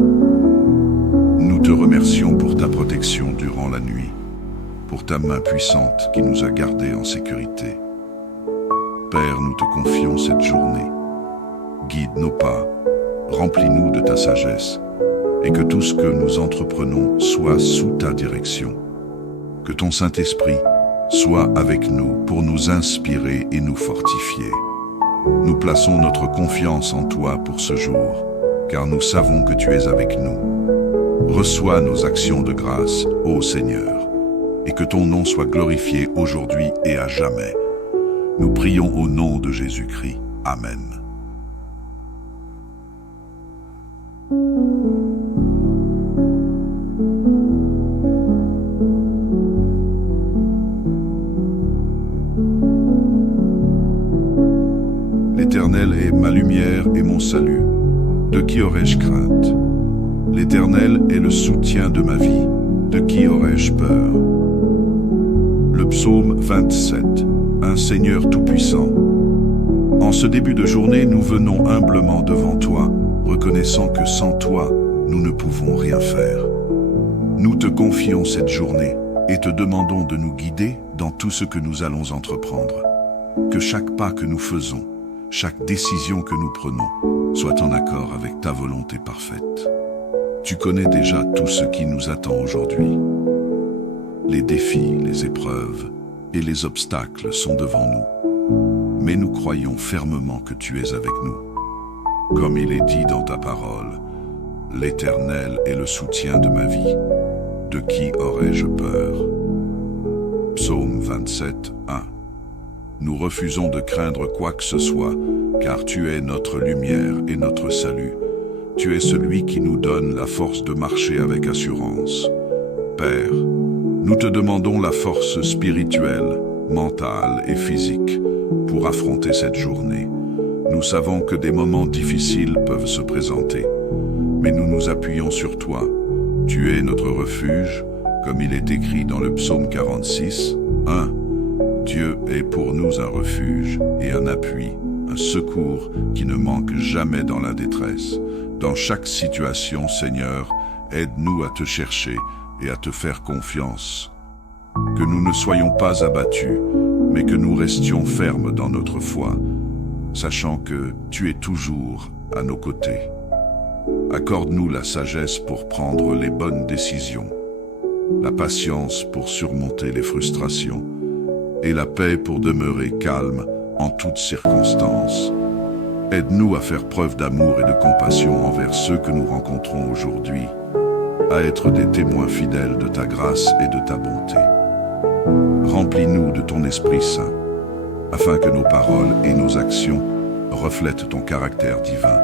Nous te remercions pour ta protection durant la nuit, pour ta main puissante qui nous a gardés en sécurité. Père, nous te confions cette journée. Guide nos pas, remplis-nous de ta sagesse, et que tout ce que nous entreprenons soit sous ta direction. Que ton Saint-Esprit soit avec nous pour nous inspirer et nous fortifier. Nous plaçons notre confiance en toi pour ce jour, car nous savons que tu es avec nous. Reçois nos actions de grâce, ô Seigneur, et que ton nom soit glorifié aujourd'hui et à jamais. Nous prions au nom de Jésus-Christ. Amen. L'Éternel est ma lumière et mon salut. De qui aurais-je crainte? L'Éternel est le soutien de ma vie. De qui aurais-je peur? Le psaume 27. Un Seigneur tout-puissant. En ce début de journée, nous venons humblement devant toi, reconnaissant que sans toi, nous ne pouvons rien faire. Nous te confions cette journée et te demandons de nous guider dans tout ce que nous allons entreprendre. Que chaque pas que nous faisons, chaque décision que nous prenons, soit en accord avec ta volonté parfaite. Tu connais déjà tout ce qui nous attend aujourd'hui. Les défis, les épreuves et les obstacles sont devant nous. Mais nous croyons fermement que tu es avec nous. Comme il est dit dans ta parole, l'Éternel est le soutien de ma vie. De qui aurais-je peur? Psaume 27, 1. Nous refusons de craindre quoi que ce soit, car tu es notre lumière et notre salut. Tu es celui qui nous donne la force de marcher avec assurance. Père, nous te demandons la force spirituelle, mentale et physique pour affronter cette journée. Nous savons que des moments difficiles peuvent se présenter, mais nous nous appuyons sur toi. Tu es notre refuge, comme il est écrit dans le psaume 46, 1. Dieu est pour nous un refuge et un appui, un secours qui ne manque jamais dans la détresse. Dans chaque situation, Seigneur, aide-nous à te chercher et à te faire confiance. Que nous ne soyons pas abattus, mais que nous restions fermes dans notre foi, sachant que tu es toujours à nos côtés. Accorde-nous la sagesse pour prendre les bonnes décisions, la patience pour surmonter les frustrations et la paix pour demeurer calme en toutes circonstances. Aide-nous à faire preuve d'amour et de compassion envers ceux que nous rencontrons aujourd'hui, à être des témoins fidèles de ta grâce et de ta bonté. Remplis-nous de ton Esprit Saint, afin que nos paroles et nos actions reflètent ton caractère divin.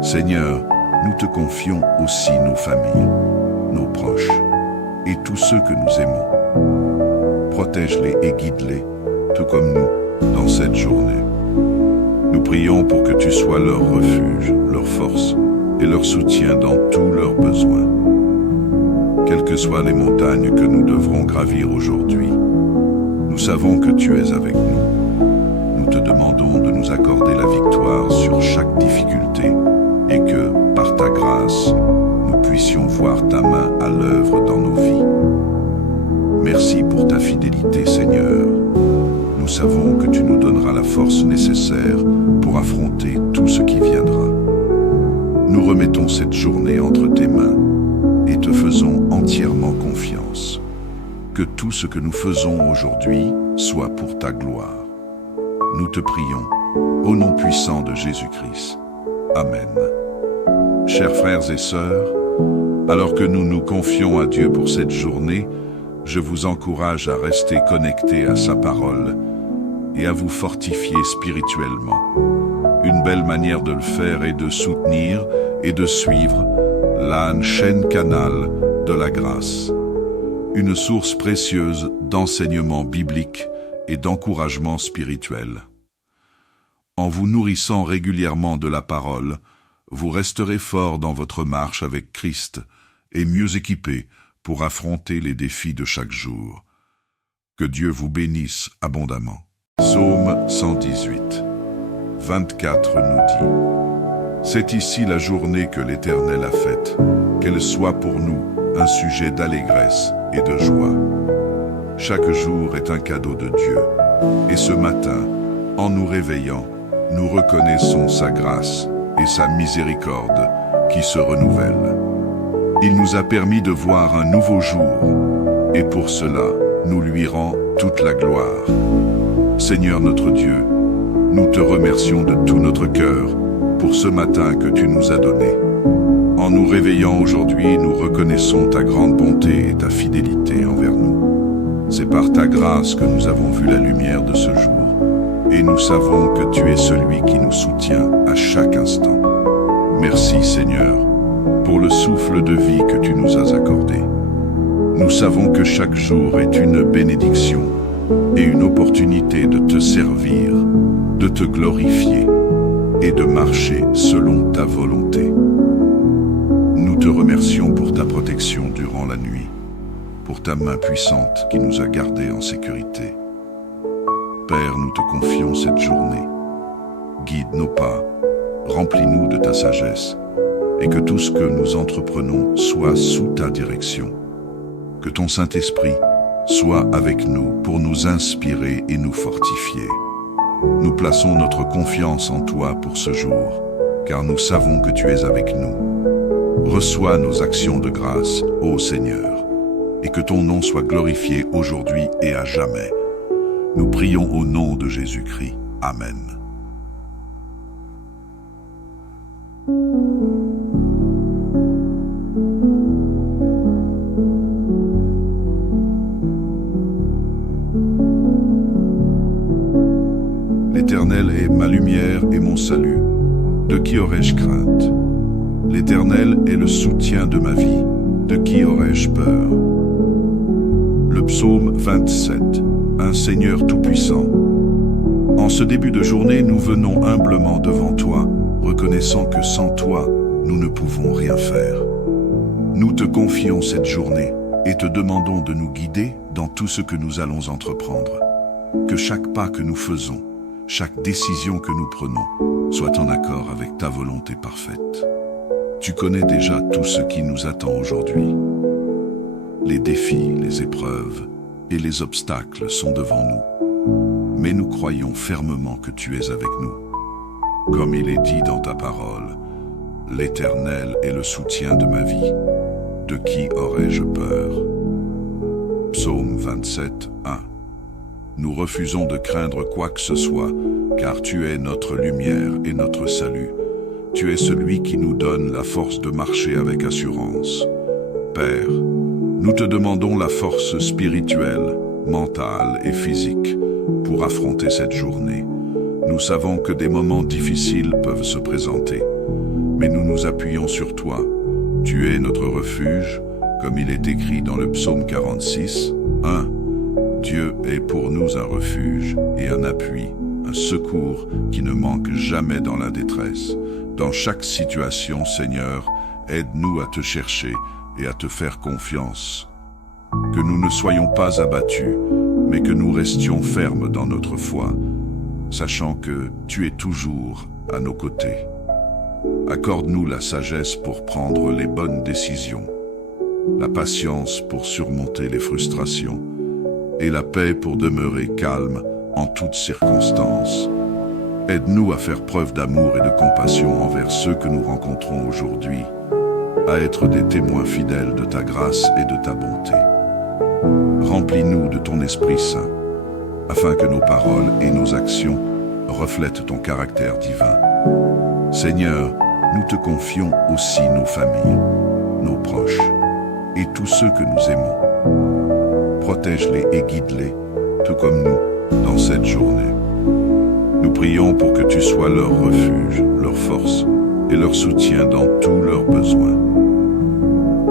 Seigneur, nous te confions aussi nos familles, nos proches et tous ceux que nous aimons. Protège-les et guide-les, tout comme nous, dans cette journée. Nous prions pour que tu sois leur refuge, leur force et leur soutien dans tous leurs besoins. Quelles que soient les montagnes que nous devrons gravir aujourd'hui, nous savons que tu es avec nous. Nous te demandons de nous accorder la victoire sur chaque difficulté et que, par ta grâce, nous puissions voir ta main à l'œuvre dans nos vies. Merci pour ta fidélité, Seigneur. Nous savons que tu nous donneras la force nécessaire pour affronter tout ce qui viendra. Nous remettons cette journée entre tes mains et te faisons entièrement confiance. Que tout ce que nous faisons aujourd'hui soit pour ta gloire. Nous te prions, au nom puissant de Jésus-Christ. Amen. Chers frères et sœurs, alors que nous nous confions à Dieu pour cette journée, je vous encourage à rester connectés à sa parole et à vous fortifier spirituellement. Une belle manière de le faire est de soutenir et de suivre la chaîne Canal de la Grâce, une source précieuse d'enseignements bibliques et d'encouragement spirituel. En vous nourrissant régulièrement de la parole, vous resterez fort dans votre marche avec Christ et mieux équipés pour affronter les défis de chaque jour. Que Dieu vous bénisse abondamment. Psaume 118, 24 nous dit: C'est ici la journée que l'Éternel a faite, qu'elle soit pour nous un sujet d'allégresse et de joie. Chaque jour est un cadeau de Dieu, et ce matin, en nous réveillant, nous reconnaissons sa grâce et sa miséricorde qui se renouvellent. Il nous a permis de voir un nouveau jour, et pour cela, nous lui rend toute la gloire. Seigneur notre Dieu, nous te remercions de tout notre cœur pour ce matin que tu nous as donné. En nous réveillant aujourd'hui, nous reconnaissons ta grande bonté et ta fidélité envers nous. C'est par ta grâce que nous avons vu la lumière de ce jour, et nous savons que tu es celui qui nous soutient à chaque instant. Merci Seigneur, pour le souffle de vie que tu nous as accordé. Nous savons que chaque jour est une bénédiction et une opportunité de te servir, de te glorifier et de marcher selon ta volonté. Nous te remercions pour ta protection durant la nuit, pour ta main puissante qui nous a gardés en sécurité. Père, nous te confions cette journée. Guide nos pas, remplis-nous de ta sagesse, et que tout ce que nous entreprenons soit sous ta direction. Que ton Saint-Esprit soit avec nous pour nous inspirer et nous fortifier. Nous plaçons notre confiance en toi pour ce jour, car nous savons que tu es avec nous. Reçois nos actions de grâce, ô Seigneur, et que ton nom soit glorifié aujourd'hui et à jamais. Nous prions au nom de Jésus-Christ. Amen. L'Éternel est ma lumière et mon salut. De qui aurais-je crainte? L'Éternel est le soutien de ma vie. De qui aurais-je peur? Le psaume 27. Un Seigneur tout-puissant. En ce début de journée, nous venons humblement devant toi, reconnaissant que sans toi, nous ne pouvons rien faire. Nous te confions cette journée et te demandons de nous guider dans tout ce que nous allons entreprendre. Que chaque pas que nous faisons, chaque décision que nous prenons, soit en accord avec ta volonté parfaite. Tu connais déjà tout ce qui nous attend aujourd'hui. Les défis, les épreuves et les obstacles sont devant nous. Mais nous croyons fermement que tu es avec nous. Comme il est dit dans ta parole, l'Éternel est le soutien de ma vie. De qui aurais-je peur? Psaume 27, 1. Nous refusons de craindre quoi que ce soit, car tu es notre lumière et notre salut. Tu es celui qui nous donne la force de marcher avec assurance. Père, nous te demandons la force spirituelle, mentale et physique pour affronter cette journée. Nous savons que des moments difficiles peuvent se présenter, mais nous nous appuyons sur toi. Tu es notre refuge, comme il est écrit dans le psaume 46, 1. Dieu est pour nous un refuge et un appui, un secours qui ne manque jamais dans la détresse. Dans chaque situation, Seigneur, aide-nous à te chercher et à te faire confiance. Que nous ne soyons pas abattus, mais que nous restions fermes dans notre foi, sachant que tu es toujours à nos côtés. Accorde-nous la sagesse pour prendre les bonnes décisions, la patience pour surmonter les frustrations et la paix pour demeurer calme en toutes circonstances. Aide-nous à faire preuve d'amour et de compassion envers ceux que nous rencontrons aujourd'hui, à être des témoins fidèles de ta grâce et de ta bonté. Remplis-nous de ton Esprit Saint, afin que nos paroles et nos actions reflètent ton caractère divin. Seigneur, nous te confions aussi nos familles, nos proches et tous ceux que nous aimons. Protège-les et guide-les, tout comme nous, dans cette journée. Nous prions pour que tu sois leur refuge, leur force et leur soutien dans tous leurs besoins.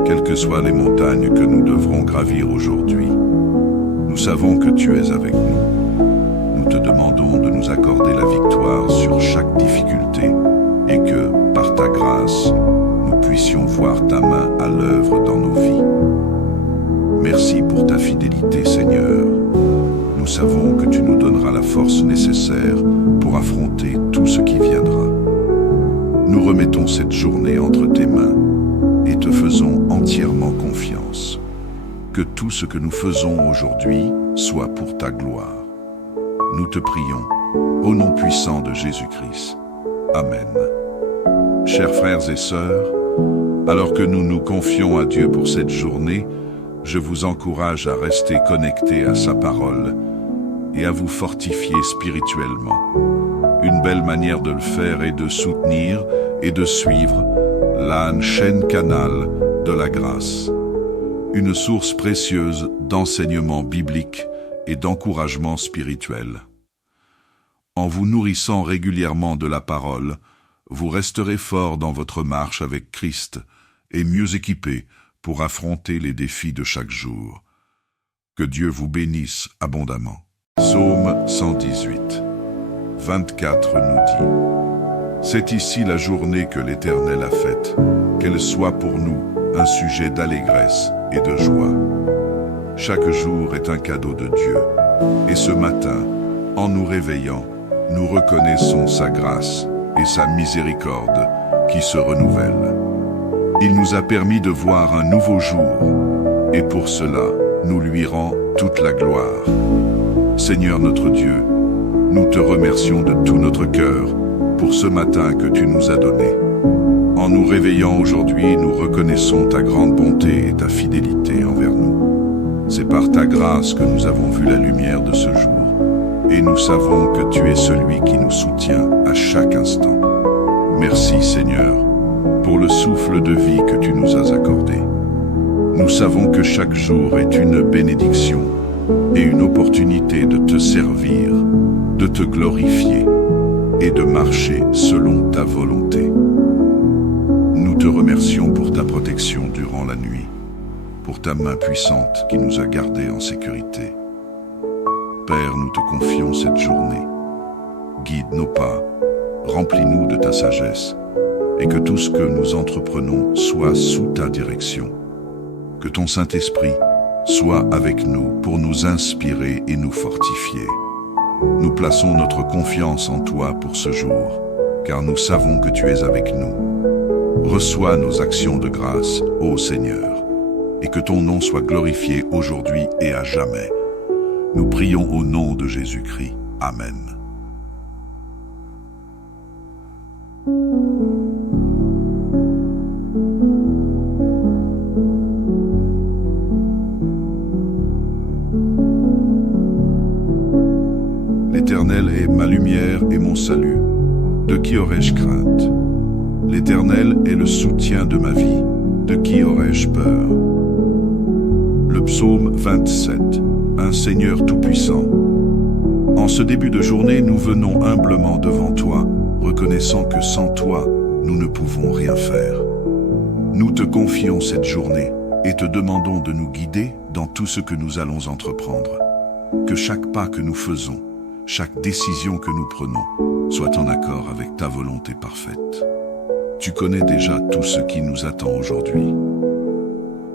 Quelles que soient les montagnes que nous devrons gravir aujourd'hui, nous savons que tu es avec nous. Nous te demandons de nous accorder la victoire sur chaque difficulté et que, par ta grâce, nous puissions voir ta main à l'œuvre dans nos vies. Merci pour ta fidélité, Seigneur. Nous savons que tu nous donneras la force nécessaire pour affronter tout ce qui viendra. Nous remettons cette journée entre tes mains et te faisons entièrement confiance. Que tout ce que nous faisons aujourd'hui soit pour ta gloire. Nous te prions, au nom puissant de Jésus-Christ. Amen. Chers frères et sœurs, alors que nous nous confions à Dieu pour cette journée, je vous encourage à rester connectés à sa parole et à vous fortifier spirituellement. Une belle manière de le faire est de soutenir et de suivre la chaîne Canal de la Grâce, une source précieuse d'enseignements bibliques et d'encouragement spirituel. En vous nourrissant régulièrement de la parole, vous resterez fort dans votre marche avec Christ et mieux équipés pour affronter les défis de chaque jour. Que Dieu vous bénisse abondamment. Psaume 118, 24 nous dit: C'est ici la journée que l'Éternel a faite, qu'elle soit pour nous un sujet d'allégresse et de joie. Chaque jour est un cadeau de Dieu, et ce matin, en nous réveillant, nous reconnaissons sa grâce et sa miséricorde qui se renouvellent. Il nous a permis de voir un nouveau jour, et pour cela, nous lui rend toute la gloire. Seigneur notre Dieu, nous te remercions de tout notre cœur pour ce matin que tu nous as donné. En nous réveillant aujourd'hui, nous reconnaissons ta grande bonté et ta fidélité envers nous. C'est par ta grâce que nous avons vu la lumière de ce jour, et nous savons que tu es celui qui nous soutient à chaque instant. Merci Seigneur, pour le souffle de vie que tu nous as accordé. Nous savons que chaque jour est une bénédiction et une opportunité de te servir, de te glorifier et de marcher selon ta volonté. Nous te remercions pour ta protection durant la nuit, pour ta main puissante qui nous a gardés en sécurité. Père, nous te confions cette journée. Guide nos pas, remplis-nous de ta sagesse, et que tout ce que nous entreprenons soit sous ta direction. Que ton Saint-Esprit soit avec nous pour nous inspirer et nous fortifier. Nous plaçons notre confiance en toi pour ce jour, car nous savons que tu es avec nous. Reçois nos actions de grâce, ô Seigneur, et que ton nom soit glorifié aujourd'hui et à jamais. Nous prions au nom de Jésus-Christ. Amen. L'Éternel est ma lumière et mon salut. De qui aurais-je crainte? L'Éternel est le soutien de ma vie. De qui aurais-je peur? Le psaume 27. Un Seigneur tout-puissant. En ce début de journée, nous venons humblement devant toi, reconnaissant que sans toi, nous ne pouvons rien faire. Nous te confions cette journée et te demandons de nous guider dans tout ce que nous allons entreprendre. Que chaque pas que nous faisons, chaque décision que nous prenons, soit en accord avec ta volonté parfaite. Tu connais déjà tout ce qui nous attend aujourd'hui.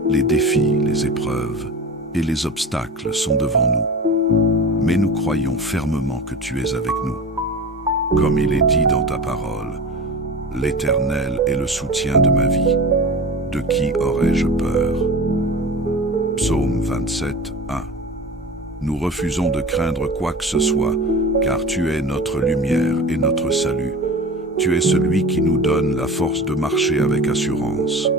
Les défis, les épreuves et les obstacles sont devant nous. Mais nous croyons fermement que tu es avec nous. Comme il est dit dans ta parole, l'Éternel est le soutien de ma vie. De qui aurais-je peur? Psaume 27, 1. Nous refusons de craindre quoi que ce soit, car tu es notre lumière et notre salut. Tu es celui qui nous donne la force de marcher avec assurance.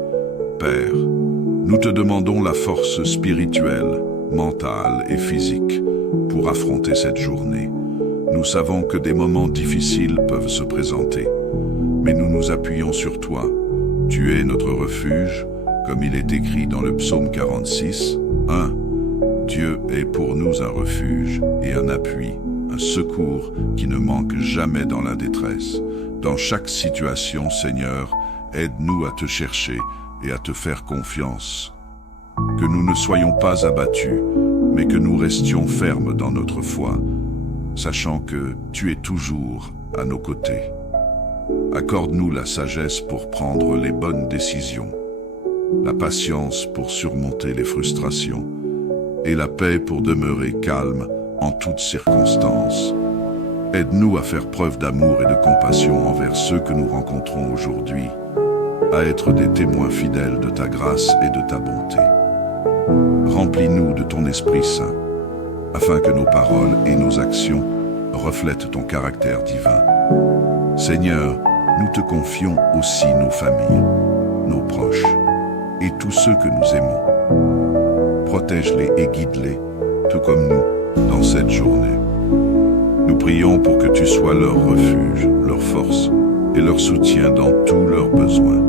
Père, nous te demandons la force spirituelle, mentale et physique pour affronter cette journée. Nous savons que des moments difficiles peuvent se présenter, mais nous nous appuyons sur toi. Tu es notre refuge, comme il est écrit dans le psaume 46, 1. Dieu est pour nous un refuge et un appui, un secours qui ne manque jamais dans la détresse. Dans chaque situation, Seigneur, aide-nous à te chercher et à te faire confiance. Que nous ne soyons pas abattus, mais que nous restions fermes dans notre foi, sachant que tu es toujours à nos côtés. Accorde-nous la sagesse pour prendre les bonnes décisions, la patience pour surmonter les frustrations, et la paix pour demeurer calme en toutes circonstances. Aide-nous à faire preuve d'amour et de compassion envers ceux que nous rencontrons aujourd'hui, à être des témoins fidèles de ta grâce et de ta bonté. Remplis-nous de ton Esprit Saint, afin que nos paroles et nos actions reflètent ton caractère divin. Seigneur, nous te confions aussi nos familles, nos proches et tous ceux que nous aimons. Protège-les et guide-les, tout comme nous, dans cette journée. Nous prions pour que tu sois leur refuge, leur force et leur soutien dans tous leurs besoins.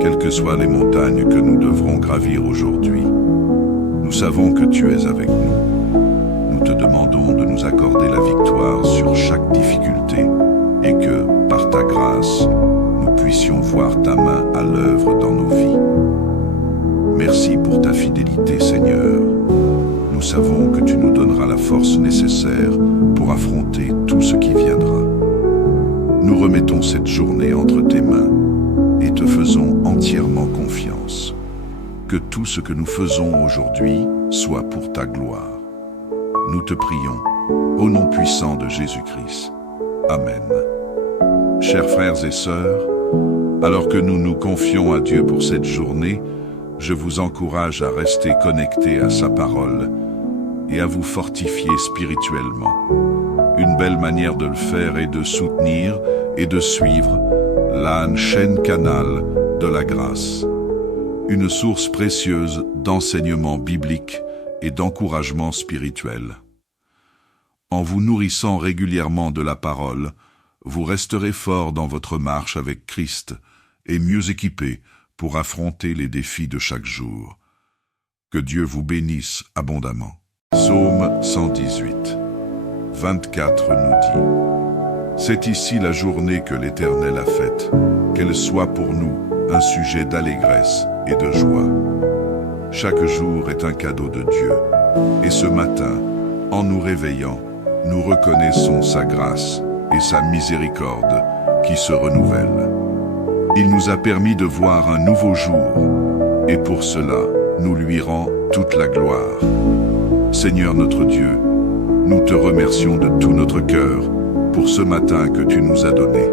Quelles que soient les montagnes que nous devrons gravir aujourd'hui, nous savons que tu es avec nous. Nous te demandons de nous accorder la victoire sur chaque difficulté et que, par ta grâce, nous puissions voir ta main à l'œuvre dans nos vies. Merci pour ta fidélité, Seigneur. Nous savons que tu nous donneras la force nécessaire pour affronter tout ce qui viendra. Nous remettons cette journée entre tes mains et te faisons entièrement confiance. Que tout ce que nous faisons aujourd'hui soit pour ta gloire. Nous te prions, au nom puissant de Jésus-Christ. Amen. Chers frères et sœurs, alors que nous nous confions à Dieu pour cette journée, je vous encourage à rester connectés à sa parole et à vous fortifier spirituellement. Une belle manière de le faire est de soutenir et de suivre la chaîne Canal de la Grâce, une source précieuse d'enseignements bibliques et d'encouragement spirituel. En vous nourrissant régulièrement de la parole, vous resterez fort dans votre marche avec Christ et mieux équipé pour affronter les défis de chaque jour. Que Dieu vous bénisse abondamment. Psaume 118. 24 nous dit: C'est ici la journée que l'Éternel a faite, qu'elle soit pour nous un sujet d'allégresse et de joie. Chaque jour est un cadeau de Dieu, et ce matin, en nous réveillant, nous reconnaissons sa grâce et sa miséricorde qui se renouvellent. Il nous a permis de voir un nouveau jour, et pour cela, nous lui rend toute la gloire. Seigneur notre Dieu, nous te remercions de tout notre cœur pour ce matin que tu nous as donné.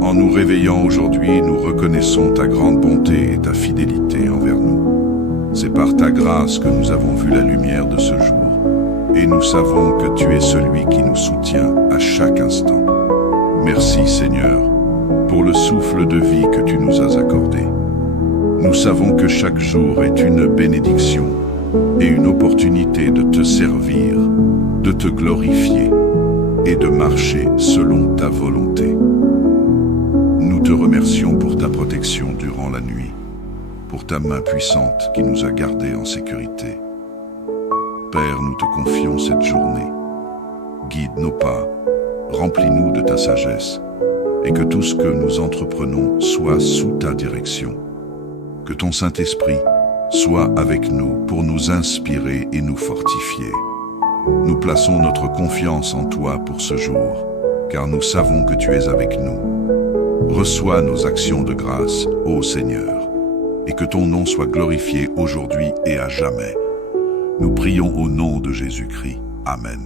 En nous réveillant aujourd'hui, nous reconnaissons ta grande bonté et ta fidélité envers nous. C'est par ta grâce que nous avons vu la lumière de ce jour, et nous savons que tu es celui qui nous soutient à chaque instant. Merci Seigneur, pour le souffle de vie que tu nous as accordé. Nous savons que chaque jour est une bénédiction et une opportunité de te servir, de te glorifier et de marcher selon ta volonté. Nous te remercions pour ta protection durant la nuit, pour ta main puissante qui nous a gardés en sécurité. Père, nous te confions cette journée. Guide nos pas, remplis-nous de ta sagesse, et que tout ce que nous entreprenons soit sous ta direction. Que ton Saint-Esprit soit avec nous pour nous inspirer et nous fortifier. Nous plaçons notre confiance en toi pour ce jour, car nous savons que tu es avec nous. Reçois nos actions de grâce, ô Seigneur, et que ton nom soit glorifié aujourd'hui et à jamais. Nous prions au nom de Jésus-Christ. Amen.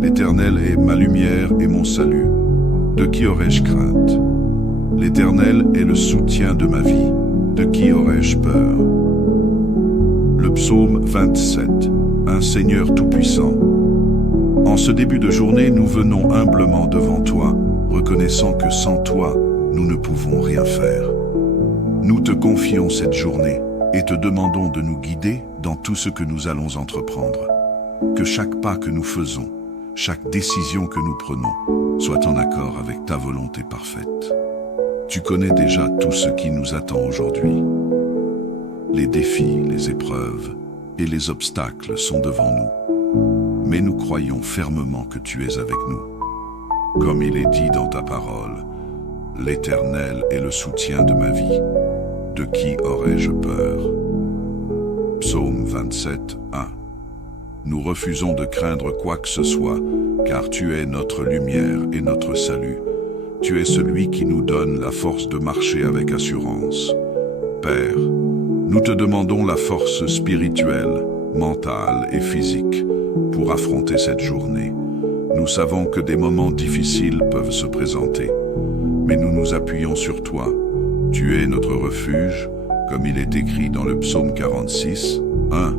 L'Éternel est ma lumière et mon salut. De qui aurais-je crainte? L'Éternel est le soutien de ma vie. De qui aurais-je peur? Le psaume 27. Un Seigneur tout-puissant. En ce début de journée, nous venons humblement devant toi, reconnaissant que sans toi, nous ne pouvons rien faire. Nous te confions cette journée et te demandons de nous guider dans tout ce que nous allons entreprendre. Que chaque pas que nous faisons, chaque décision que nous prenons, soit en accord avec ta volonté parfaite. Tu connais déjà tout ce qui nous attend aujourd'hui. Les défis, les épreuves et les obstacles sont devant nous. Mais nous croyons fermement que tu es avec nous. Comme il est dit dans ta parole, l'Éternel est le soutien de ma vie. De qui aurais-je peur? Psaume 27, 1. Nous refusons de craindre quoi que ce soit, car tu es notre lumière et notre salut. Tu es celui qui nous donne la force de marcher avec assurance. Père, nous te demandons la force spirituelle, mentale et physique pour affronter cette journée. Nous savons que des moments difficiles peuvent se présenter, mais nous nous appuyons sur toi. Tu es notre refuge, comme il est écrit dans le psaume 46, 1.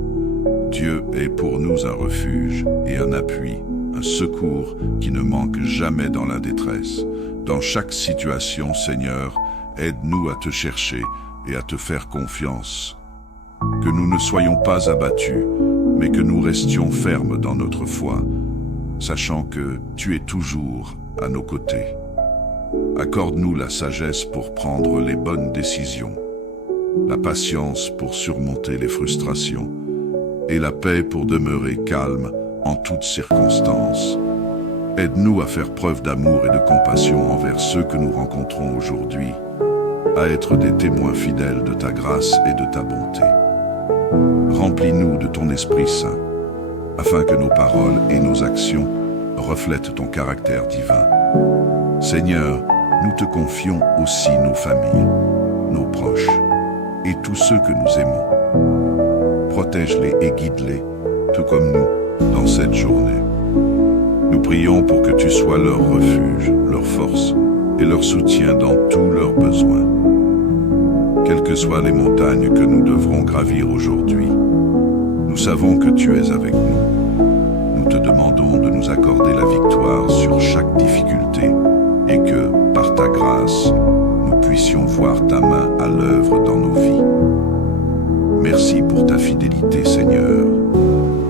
Dieu est pour nous un refuge et un appui, un secours qui ne manque jamais dans la détresse. Dans chaque situation, Seigneur, aide-nous à te chercher et à te faire confiance. Que nous ne soyons pas abattus, mais que nous restions fermes dans notre foi, sachant que tu es toujours à nos côtés. Accorde-nous la sagesse pour prendre les bonnes décisions, la patience pour surmonter les frustrations, et la paix pour demeurer calme en toutes circonstances. Aide-nous à faire preuve d'amour et de compassion envers ceux que nous rencontrons aujourd'hui, à être des témoins fidèles de ta grâce et de ta bonté. Remplis-nous de ton Esprit Saint, afin que nos paroles et nos actions reflètent ton caractère divin. Seigneur, nous te confions aussi nos familles, nos proches et tous ceux que nous aimons. Protège-les et guide-les, tout comme nous, dans cette journée. Nous prions pour que tu sois leur refuge, leur force et leur soutien dans tous leurs besoins. Quelles que soient les montagnes que nous devrons gravir aujourd'hui, nous savons que tu es avec nous. Nous te demandons de nous accorder la victoire sur chaque difficulté et que, par ta grâce, nous puissions voir ta main à l'œuvre dans nos vies. Merci pour ta fidélité, Seigneur.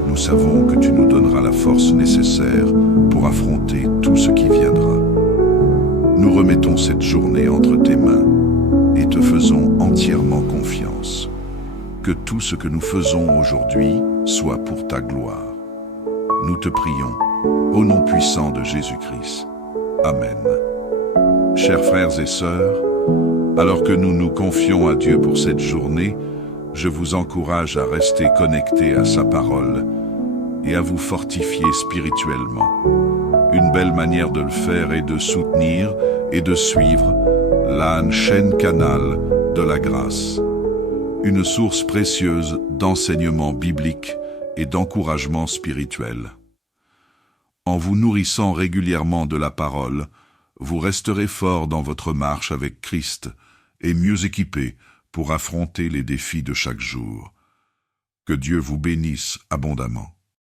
Nous savons que tu nous donneras la force nécessaire pour affronter tout ce cette journée entre tes mains et te faisons entièrement confiance. Que tout ce que nous faisons aujourd'hui soit pour ta gloire. Nous te prions, au nom puissant de Jésus-Christ. Amen. Chers frères et sœurs, alors que nous nous confions à Dieu pour cette journée, je vous encourage à rester connectés à sa parole et à vous fortifier spirituellement. Une belle manière de le faire est de soutenir et de suivre la chaîne Canal de la Grâce, une source précieuse d'enseignements bibliques et d'encouragement spirituel. En vous nourrissant régulièrement de la parole, vous resterez fort dans votre marche avec Christ et mieux équipé pour affronter les défis de chaque jour. Que Dieu vous bénisse abondamment.